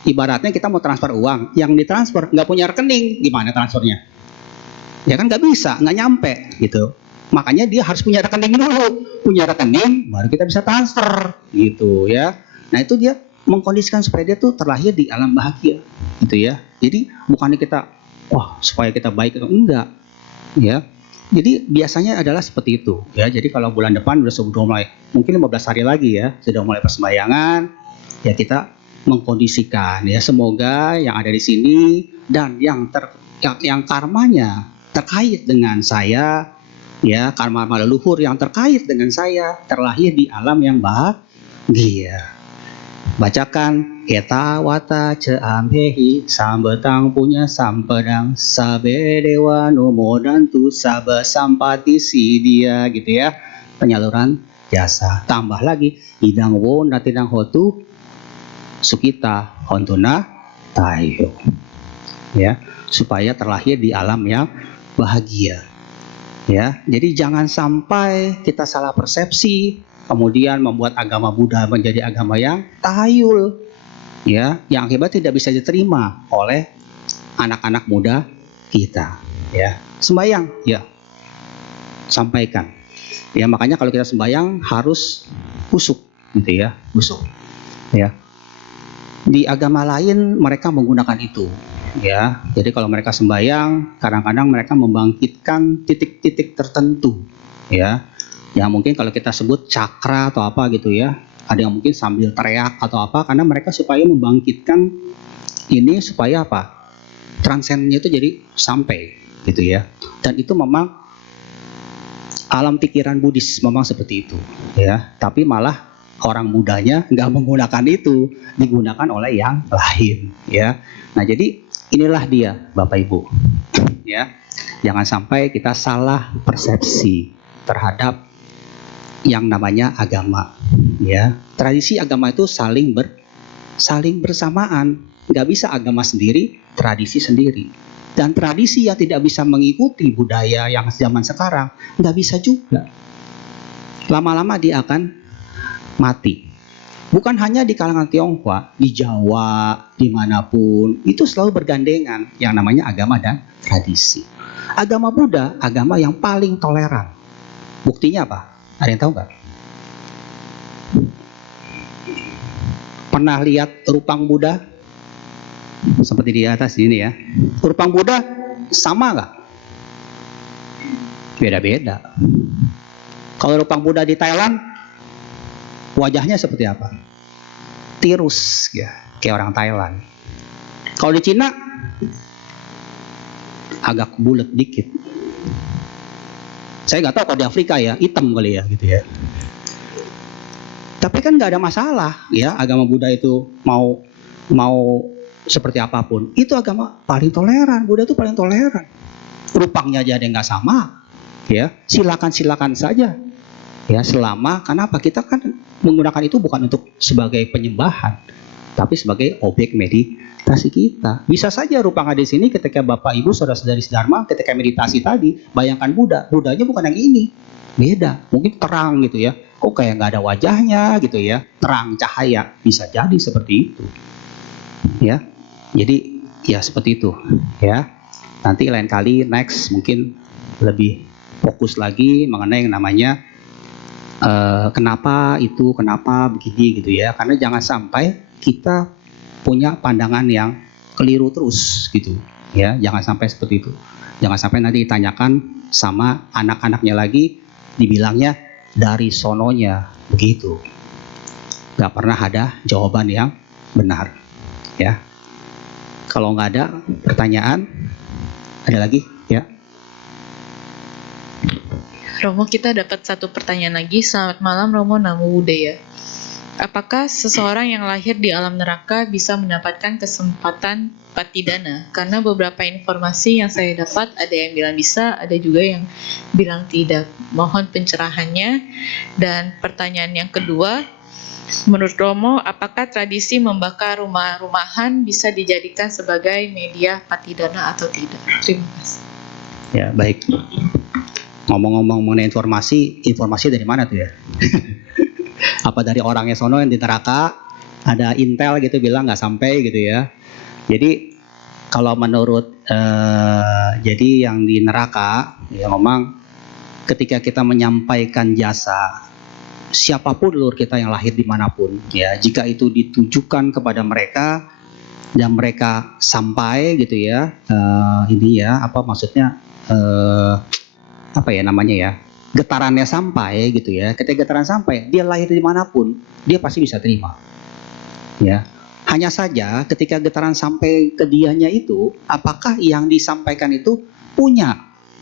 ibaratnya kita mau transfer uang, yang ditransfer nggak punya rekening, gimana transfernya? Ya kan nggak bisa, nggak nyampe gitu. Makanya dia harus punya rekening dulu, punya rekening baru kita bisa transfer gitu ya. Nah itu dia mengkondisikan supaya dia tuh terlahir di alam bahagia gitu ya. Jadi bukannya kita wah supaya kita baik itu enggak, ya. Jadi biasanya adalah seperti itu, ya. Jadi kalau bulan depan sudah mulai, mungkin 15 hari lagi ya, sudah mulai persembahyangan, ya kita mengkondisikan ya, semoga yang ada di sini dan yang karmanya terkait dengan saya, ya, karma leluhur yang terkait dengan saya terlahir di alam yang bahagia. Bacakan eta wata ceamhehi sambetang punya sampedang sabe dewa nomodantu sabe sampati sidia, gitu ya, penyaluran jasa. Tambah lagi idang wo natidang hotu sukita hontuna tayo, ya, supaya terlahir di alam yang bahagia, ya. Jadi jangan sampai kita salah persepsi kemudian membuat agama Buddha menjadi agama yang tahayul, ya, yang akibat tidak bisa diterima oleh anak-anak muda kita, ya. Sembayang, ya, sampaikan, ya. Makanya kalau kita sembayang harus husuk, gitu ya, husuk, ya. Di agama lain mereka menggunakan itu, ya. Jadi kalau mereka sembayang, kadang-kadang mereka membangkitkan titik-titik tertentu, ya. Ya mungkin kalau kita sebut cakra atau apa gitu ya, ada yang mungkin sambil teriak atau apa, karena mereka supaya membangkitkan ini supaya apa, transennya itu jadi sampai gitu ya. Dan itu memang alam pikiran Buddhis memang seperti itu, ya. Tapi malah orang mudanya nggak menggunakan itu, digunakan oleh yang lain, ya. Nah jadi inilah dia Bapak Ibu, ya. Jangan sampai kita salah persepsi terhadap yang namanya agama, ya. Tradisi agama itu saling bersamaan, nggak bisa agama sendiri, tradisi sendiri. Dan tradisi yang tidak bisa mengikuti budaya yang zaman sekarang nggak bisa juga. Lama-lama dia akan mati. Bukan hanya di kalangan Tionghoa, di Jawa, dimanapun itu selalu bergandengan yang namanya agama dan tradisi. Agama Buddha, agama yang paling toleran. Buktinya apa? Ada yang tahu nggak? Pernah lihat rupang Buddha? Seperti di atas ini ya. Rupang Buddha sama nggak? Beda-beda. Kalau rupang Buddha di Thailand, wajahnya seperti apa? Tirus, ya, kayak orang Thailand. Kalau di Cina, agak bulat dikit. Saya nggak tahu kalau di Afrika ya, hitam kali ya, gitu ya. Tapi kan nggak ada masalah, ya, agama Buddha itu mau seperti apapun, itu agama paling toleran. Buddha itu paling toleran. Rupangnya aja ada yang nggak sama, ya, silakan saja, ya, selama kenapa kita kan menggunakan itu bukan untuk sebagai penyembahan, tapi sebagai objek meditasi kita. Bisa saja rupang ada di sini ketika Bapak Ibu saudara-saudari Dharma ketika meditasi tadi, bayangkan Budanya bukan yang ini, beda, mungkin terang gitu ya, kok kayak nggak ada wajahnya gitu ya, terang cahaya, bisa jadi seperti itu, ya. Jadi ya seperti itu, ya. Nanti lain kali next mungkin lebih fokus lagi mengenai yang namanya kenapa begini gitu ya, karena jangan sampai kita punya pandangan yang keliru terus gitu, ya. Jangan sampai seperti itu, jangan sampai nanti ditanyakan sama anak-anaknya lagi, dibilangnya dari sononya begitu, nggak pernah ada jawaban yang benar, ya. Kalau nggak ada pertanyaan, ada lagi, ya. Romo, kita dapat satu pertanyaan lagi. Selamat malam Romo, Namo Buddhaya. Apakah seseorang yang lahir di alam neraka bisa mendapatkan kesempatan patidana? Karena beberapa informasi yang saya dapat, ada yang bilang bisa, ada juga yang bilang tidak. Mohon pencerahannya. Dan pertanyaan yang kedua, menurut Romo, apakah tradisi membakar rumah-rumahan bisa dijadikan sebagai media patidana atau tidak? Terima kasih. Ya, baik. Ngomong-ngomong mengenai informasi dari mana tuh ya? Apa dari orangnya sono yang di neraka, ada intel gitu bilang nggak sampai gitu ya. Jadi kalau menurut jadi yang di neraka ya, memang ketika kita menyampaikan jasa, siapapun leluhur kita yang lahir dimanapun, ya, jika itu ditujukan kepada mereka, dan mereka sampai gitu ya, ini ya apa maksudnya, apa ya namanya ya, getarannya sampai gitu ya. Ketika getaran sampai, dia lahir dimanapun, dia pasti bisa terima. Ya, hanya saja ketika getaran sampai ke dianya itu, apakah yang disampaikan itu punya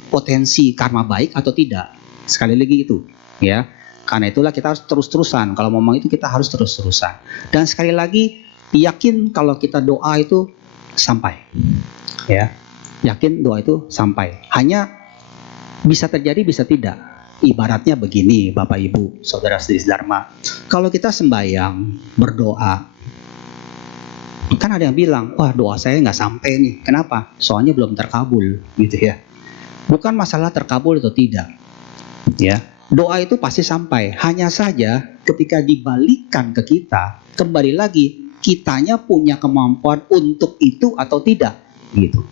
potensi karma baik atau tidak? Sekali lagi itu, ya. Karena itulah kita harus terus-terusan. Kalau ngomong itu kita harus terus-terusan. Dan sekali lagi, yakin kalau kita doa itu sampai, ya. Yakin doa itu sampai. Hanya bisa terjadi, bisa tidak. Ibaratnya begini, Bapak Ibu, Saudara Saudari Dharma. Kalau kita sembahyang, berdoa, kan ada yang bilang, wah doa saya nggak sampai nih. Kenapa? Soalnya belum terkabul, gitu ya. Bukan masalah terkabul atau tidak, ya. Doa itu pasti sampai. Hanya saja ketika dibalikkan ke kita, kembali lagi, kitanya punya kemampuan untuk itu atau tidak, gitu,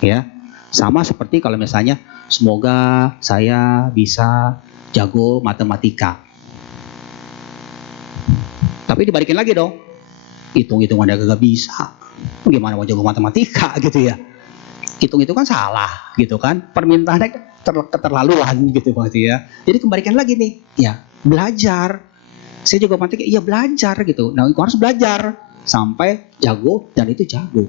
ya. Sama seperti kalau misalnya, semoga saya bisa jago matematika. Tapi dibalikin lagi dong, hitung-hitungan gak bisa. Gimana mau jago matematika gitu ya? Hitung-hitung kan salah gitu kan? Permintaannya keterlaluan gitu berarti ya. Jadi kembalikan lagi nih, ya belajar. Saya jago matematika, iya belajar gitu. Nah, harus belajar sampai jago dan itu jago.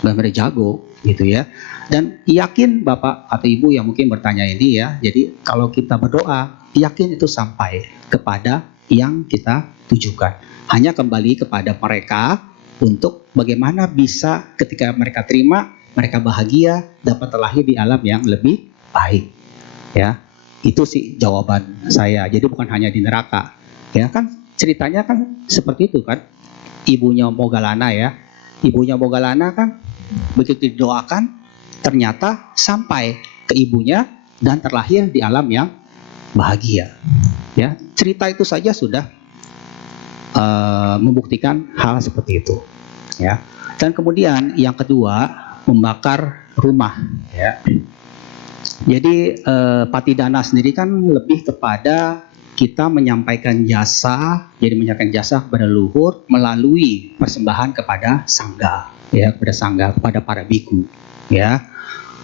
Benar-benar jago gitu ya. Dan yakin Bapak atau Ibu yang mungkin bertanya ini ya. Jadi kalau kita berdoa, yakin itu sampai kepada yang kita tujukan. Hanya kembali kepada mereka untuk bagaimana bisa ketika mereka terima, mereka bahagia, dapat terlahir di alam yang lebih baik. Ya, itu sih jawaban saya. Jadi bukan hanya di neraka. Ya kan ceritanya kan seperti itu kan. Ibunya Mogalana ya. Ibunya Mogalana kan begitu didoakan ternyata sampai ke ibunya dan terlahir di alam yang bahagia. Ya, cerita itu saja sudah membuktikan hal seperti itu. Ya. Dan kemudian yang kedua, membakar rumah ya. Jadi patidana sendiri kan lebih kepada kita menyampaikan jasa, jadi menyampaikan jasa kepada leluhur melalui persembahan kepada sangga ya, kepada sangga, kepada para biku ya.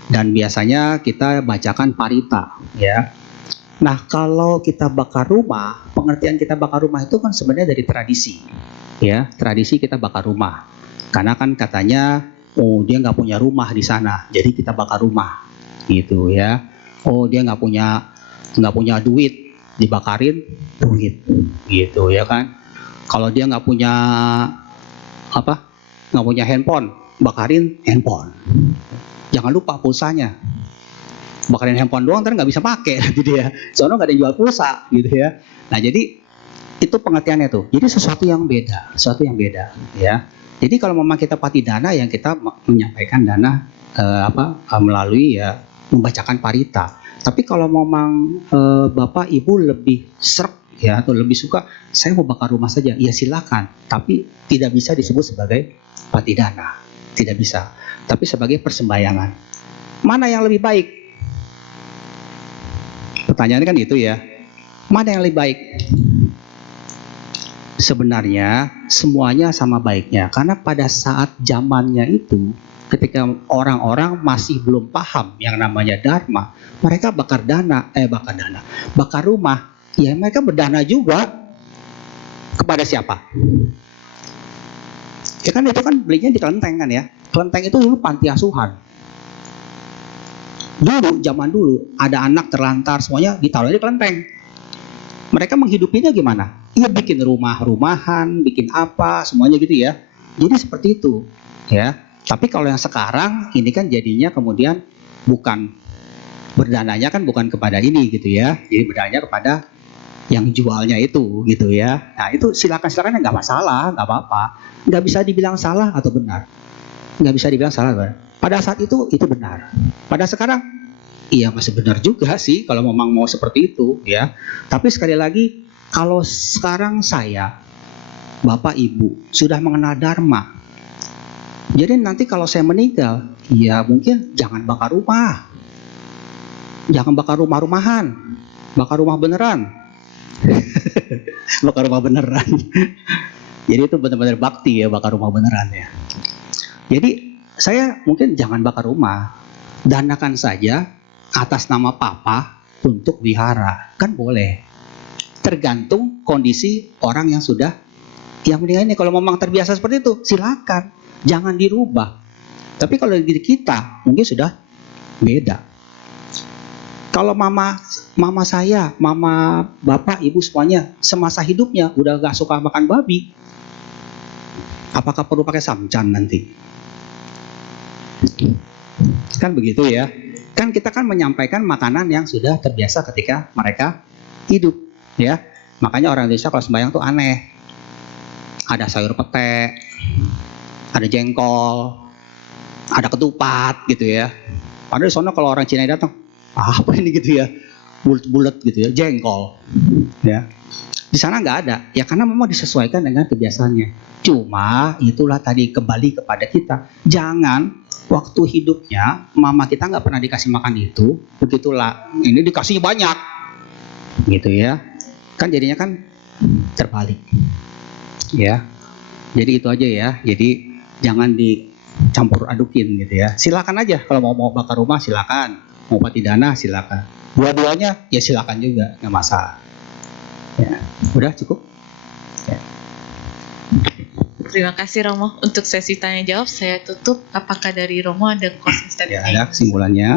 Dan biasanya kita bacakan parita ya. Nah, kalau kita bakar rumah, pengertian kita bakar rumah itu kan sebenarnya dari tradisi ya, tradisi kita bakar rumah. Karena kan katanya, oh dia nggak punya rumah di sana, jadi kita bakar rumah, gitu ya. Oh dia nggak punya duit, dibakarin duit, gitu ya kan. Kalau dia nggak punya nggak punya handphone, bakarin handphone. Jangan lupa pulsanya, bakarin handphone doang, ntar nggak bisa pakai, gitu ya. Soalnya nggak ada yang jual pulsa, gitu ya. Nah jadi itu pengertiannya tuh. Jadi sesuatu yang beda, ya. Jadi kalau memang kita patidana, yang kita menyampaikan dana melalui ya membacakan parita. Tapi kalau memang Bapak Ibu lebih serp ya atau lebih suka saya mau bakar rumah saja, ya silakan. Tapi tidak bisa disebut sebagai patidana, tidak bisa. Tapi sebagai persembahyangan. Mana yang lebih baik? Pertanyaannya kan itu ya. Mana yang lebih baik? Sebenarnya semuanya sama baiknya, karena pada saat zamannya itu ketika orang-orang masih belum paham yang namanya dharma, mereka bakar rumah, ya mereka berdana juga kepada siapa? Ya kan itu kan belinya di kelenteng kan ya. Kelenteng itu dulu panti asuhan. Dulu zaman dulu ada anak terlantar semuanya ditaruh di kelenteng. Mereka menghidupinya gimana? Ya bikin rumah-rumahan, bikin apa, semuanya gitu ya. Jadi seperti itu, ya. Tapi kalau yang sekarang ini kan jadinya kemudian bukan berdananya kan bukan kepada ini gitu ya. Jadi berdananya kepada yang jualnya itu gitu ya. Nah itu silakan nggak masalah, nggak apa-apa. Nggak bisa dibilang salah atau benar. Nggak bisa dibilang salah atau benar. Pada saat itu benar. Pada sekarang iya masih benar juga sih kalau memang mau seperti itu ya. Tapi sekali lagi kalau sekarang saya, Bapak Ibu sudah mengenal dharma. Jadi nanti kalau saya meninggal, ya mungkin jangan bakar rumah. Jangan bakar rumah-rumahan. Bakar rumah beneran. Bakar rumah beneran. Jadi itu benar-benar bakti ya, bakar rumah beneran ya. Jadi saya mungkin jangan bakar rumah, danakan saja atas nama papa untuk wihara, kan boleh. Tergantung kondisi orang yang sudah yang meninggal ini. Kalau memang terbiasa seperti itu, silakan, jangan dirubah. Tapi kalau diri kita mungkin sudah beda. Kalau mama saya, mama bapak, ibu semuanya semasa hidupnya udah gak suka makan babi, apakah perlu pakai samcan nanti? Kan begitu ya. Kan kita kan menyampaikan makanan yang sudah terbiasa ketika mereka hidup, ya. Makanya orang Indonesia kalau sembahyang tuh aneh. Ada sayur pete, ada jengkol, ada ketupat gitu ya. Padahal di sana kalau orang Cina datang, apa ini gitu ya, bulat-bulat gitu ya, jengkol, ya. Di sana nggak ada, ya karena memang disesuaikan dengan kebiasaannya. Cuma itulah tadi kembali kepada kita, jangan waktu hidupnya mama kita nggak pernah dikasih makan itu, begitulah ini dikasih banyak, gitu ya. Kan jadinya kan terbalik, ya. Jadi itu aja ya. Jadi jangan dicampur adukin gitu ya. Silakan aja kalau mau bakar rumah silakan, mau pati dana silakan. Dua-duanya ya silakan juga, nggak masalah. Ya, udah cukup. Ya. Terima kasih Romo. Untuk sesi tanya jawab saya tutup. Apakah dari Romo ada closing statement? Ya, ada kesimpulannya.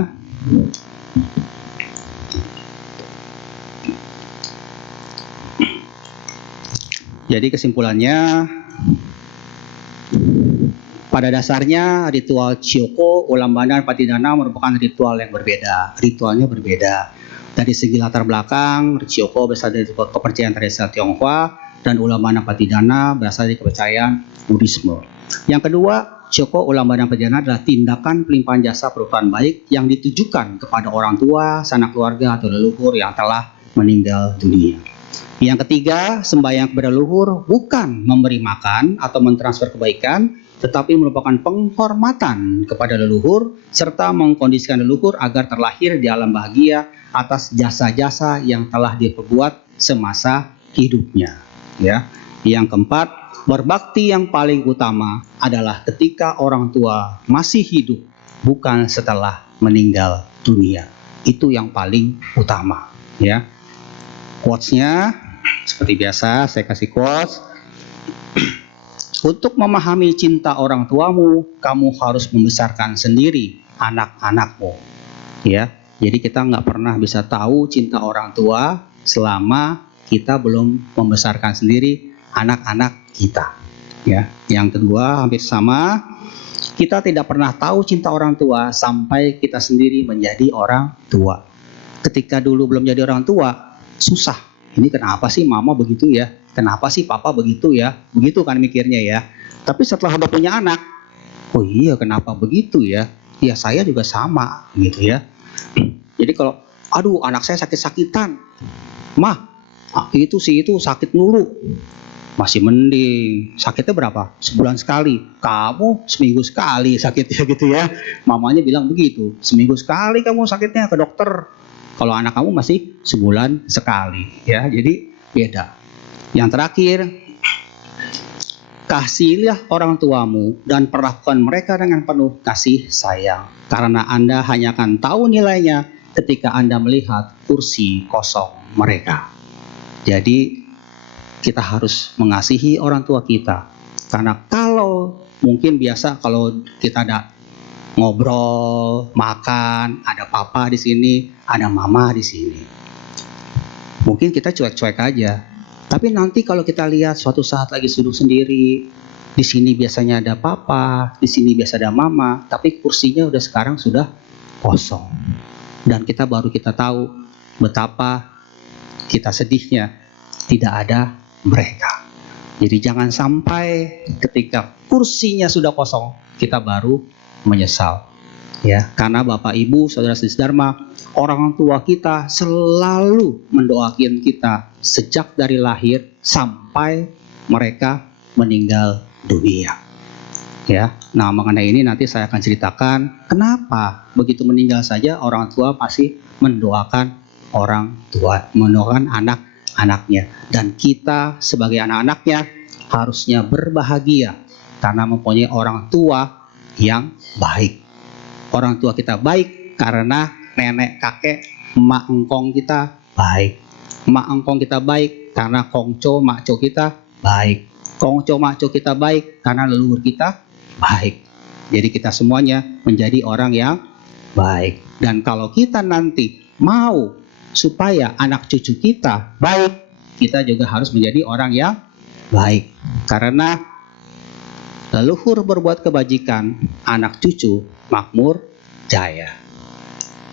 Jadi kesimpulannya, pada dasarnya ritual Chioko, Ulambanan, Patidana merupakan ritual yang berbeda. Ritualnya berbeda. Dari segi latar belakang, Chioko berasal dari kepercayaan tradisional Tionghoa dan Ulambanan Patidana berasal dari kepercayaan Buddhisme. Yang kedua, Chioko, Ulambanan Patidana adalah tindakan pelimpahan jasa perubahan baik yang ditujukan kepada orang tua, sanak keluarga atau leluhur yang telah meninggal dunia. Yang ketiga, sembahyang kepada leluhur bukan memberi makan atau mentransfer kebaikan, tetapi merupakan penghormatan kepada leluhur serta mengkondisikan leluhur agar terlahir di alam bahagia atas jasa-jasa yang telah diperbuat semasa hidupnya. Ya. Yang keempat, berbakti yang paling utama adalah ketika orang tua masih hidup, bukan setelah meninggal dunia. Itu yang paling utama. Ya. Quotes-nya seperti biasa saya kasih quotes. Untuk memahami cinta orang tuamu, kamu harus membesarkan sendiri anak-anakmu. Ya, jadi kita nggak pernah bisa tahu cinta orang tua selama kita belum membesarkan sendiri anak-anak kita. Ya, yang kedua hampir sama. Kita tidak pernah tahu cinta orang tua sampai kita sendiri menjadi orang tua. Ketika dulu belum jadi orang tua, susah. Ini kenapa sih mama begitu ya? Kenapa sih papa begitu ya? Begitu kan mikirnya ya. Tapi setelah udah punya anak, oh iya kenapa begitu ya? Ya saya juga sama gitu ya. Jadi kalau aduh anak saya sakit-sakitan, mah itu sakit mulu. Masih mending sakitnya berapa? Sebulan sekali. Kamu seminggu sekali sakitnya gitu ya. Mamanya bilang begitu. Seminggu sekali kamu sakitnya ke dokter. Kalau anak kamu masih sebulan sekali ya. Jadi beda. Yang terakhir, kasihilah orang tuamu dan perlakukan mereka dengan penuh kasih sayang. Karena Anda hanya akan tahu nilainya ketika Anda melihat kursi kosong mereka. Jadi kita harus mengasihi orang tua kita. Karena kalau mungkin biasa kalau kita ada ngobrol, makan, ada papa di sini, ada mama di sini. Mungkin kita cuek-cuek aja. Tapi nanti kalau kita lihat suatu saat lagi duduk sendiri, di sini biasanya ada papa, di sini biasa ada mama, tapi kursinya udah sekarang sudah kosong. Dan kita tahu betapa kita sedihnya tidak ada mereka. Jadi jangan sampai ketika kursinya sudah kosong, kita baru menyesal. Ya, karena Bapak Ibu, Saudara-saudari Dharma, orang tua kita selalu mendoakan kita sejak dari lahir sampai mereka meninggal dunia. Ya, nah mengenai ini nanti saya akan ceritakan kenapa begitu meninggal saja orang tua masih mendoakan mendoakan anak-anaknya, dan kita sebagai anak-anaknya harusnya berbahagia karena mempunyai orang tua yang baik. Orang tua kita baik karena nenek, kakek, emak, engkong kita baik. Emak, engkong kita baik karena kongco, makco kita baik. Kongco, makco kita baik karena leluhur kita baik. Jadi kita semuanya menjadi orang yang baik. Dan kalau kita nanti mau supaya anak cucu kita baik, kita juga harus menjadi orang yang baik. Karena leluhur berbuat kebajikan, anak cucu makmur jaya.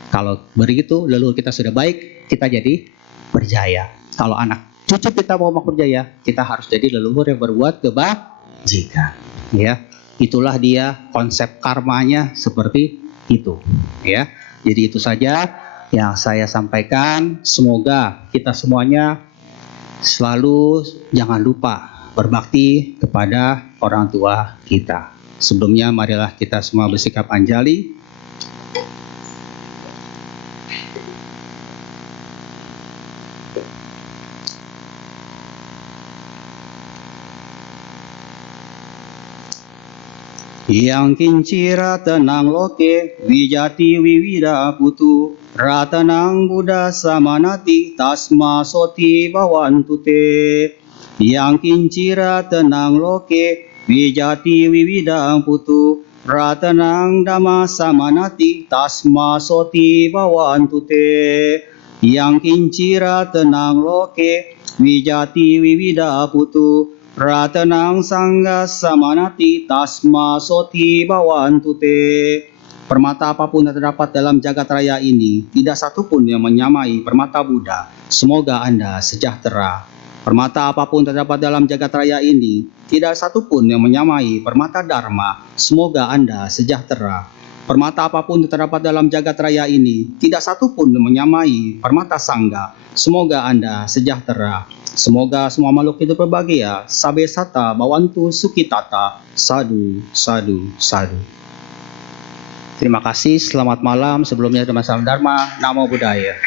Kalau begitu leluhur kita sudah baik, kita jadi berjaya. Kalau anak cucu kita mau makmur jaya, kita harus jadi leluhur yang berbuat kebajikan. Ya, itulah dia konsep karmanya seperti itu. Ya, jadi itu saja yang saya sampaikan. Semoga kita semuanya selalu jangan lupa berbakti kepada orang tua kita. Sebelumnya marilah kita semua bersikap anjali. Yang kincira tenang loke, wijati wiwida putu, ratanang buddha samanati, tasma soti bawantute. Yang kincira tenang loke, wijati wiwida putu, ratanang dhamma samanati, tasma soti bawantute. Yang kincira tenang loke, wijati wiwida putu, ratanang sangga samanati, tasma soti bawantute. Permata apapun yang terdapat dalam jagat raya ini, tidak satupun yang menyamai permata Buddha. Semoga Anda sejahtera. Permata apapun terdapat dalam jagat raya ini, tidak satupun yang menyamai permata Dharma. Semoga Anda sejahtera. Permata apapun yang terdapat dalam jagat raya ini, tidak satupun yang menyamai permata Sangga. Semoga Anda sejahtera. Semoga semua makhluk hidup berbahagia. Sabe sata bawantu sukitata. Sadu, sadu, sadu. Terima kasih. Selamat malam. Sebelumnya Salam Dharma. Namo Buddhaya.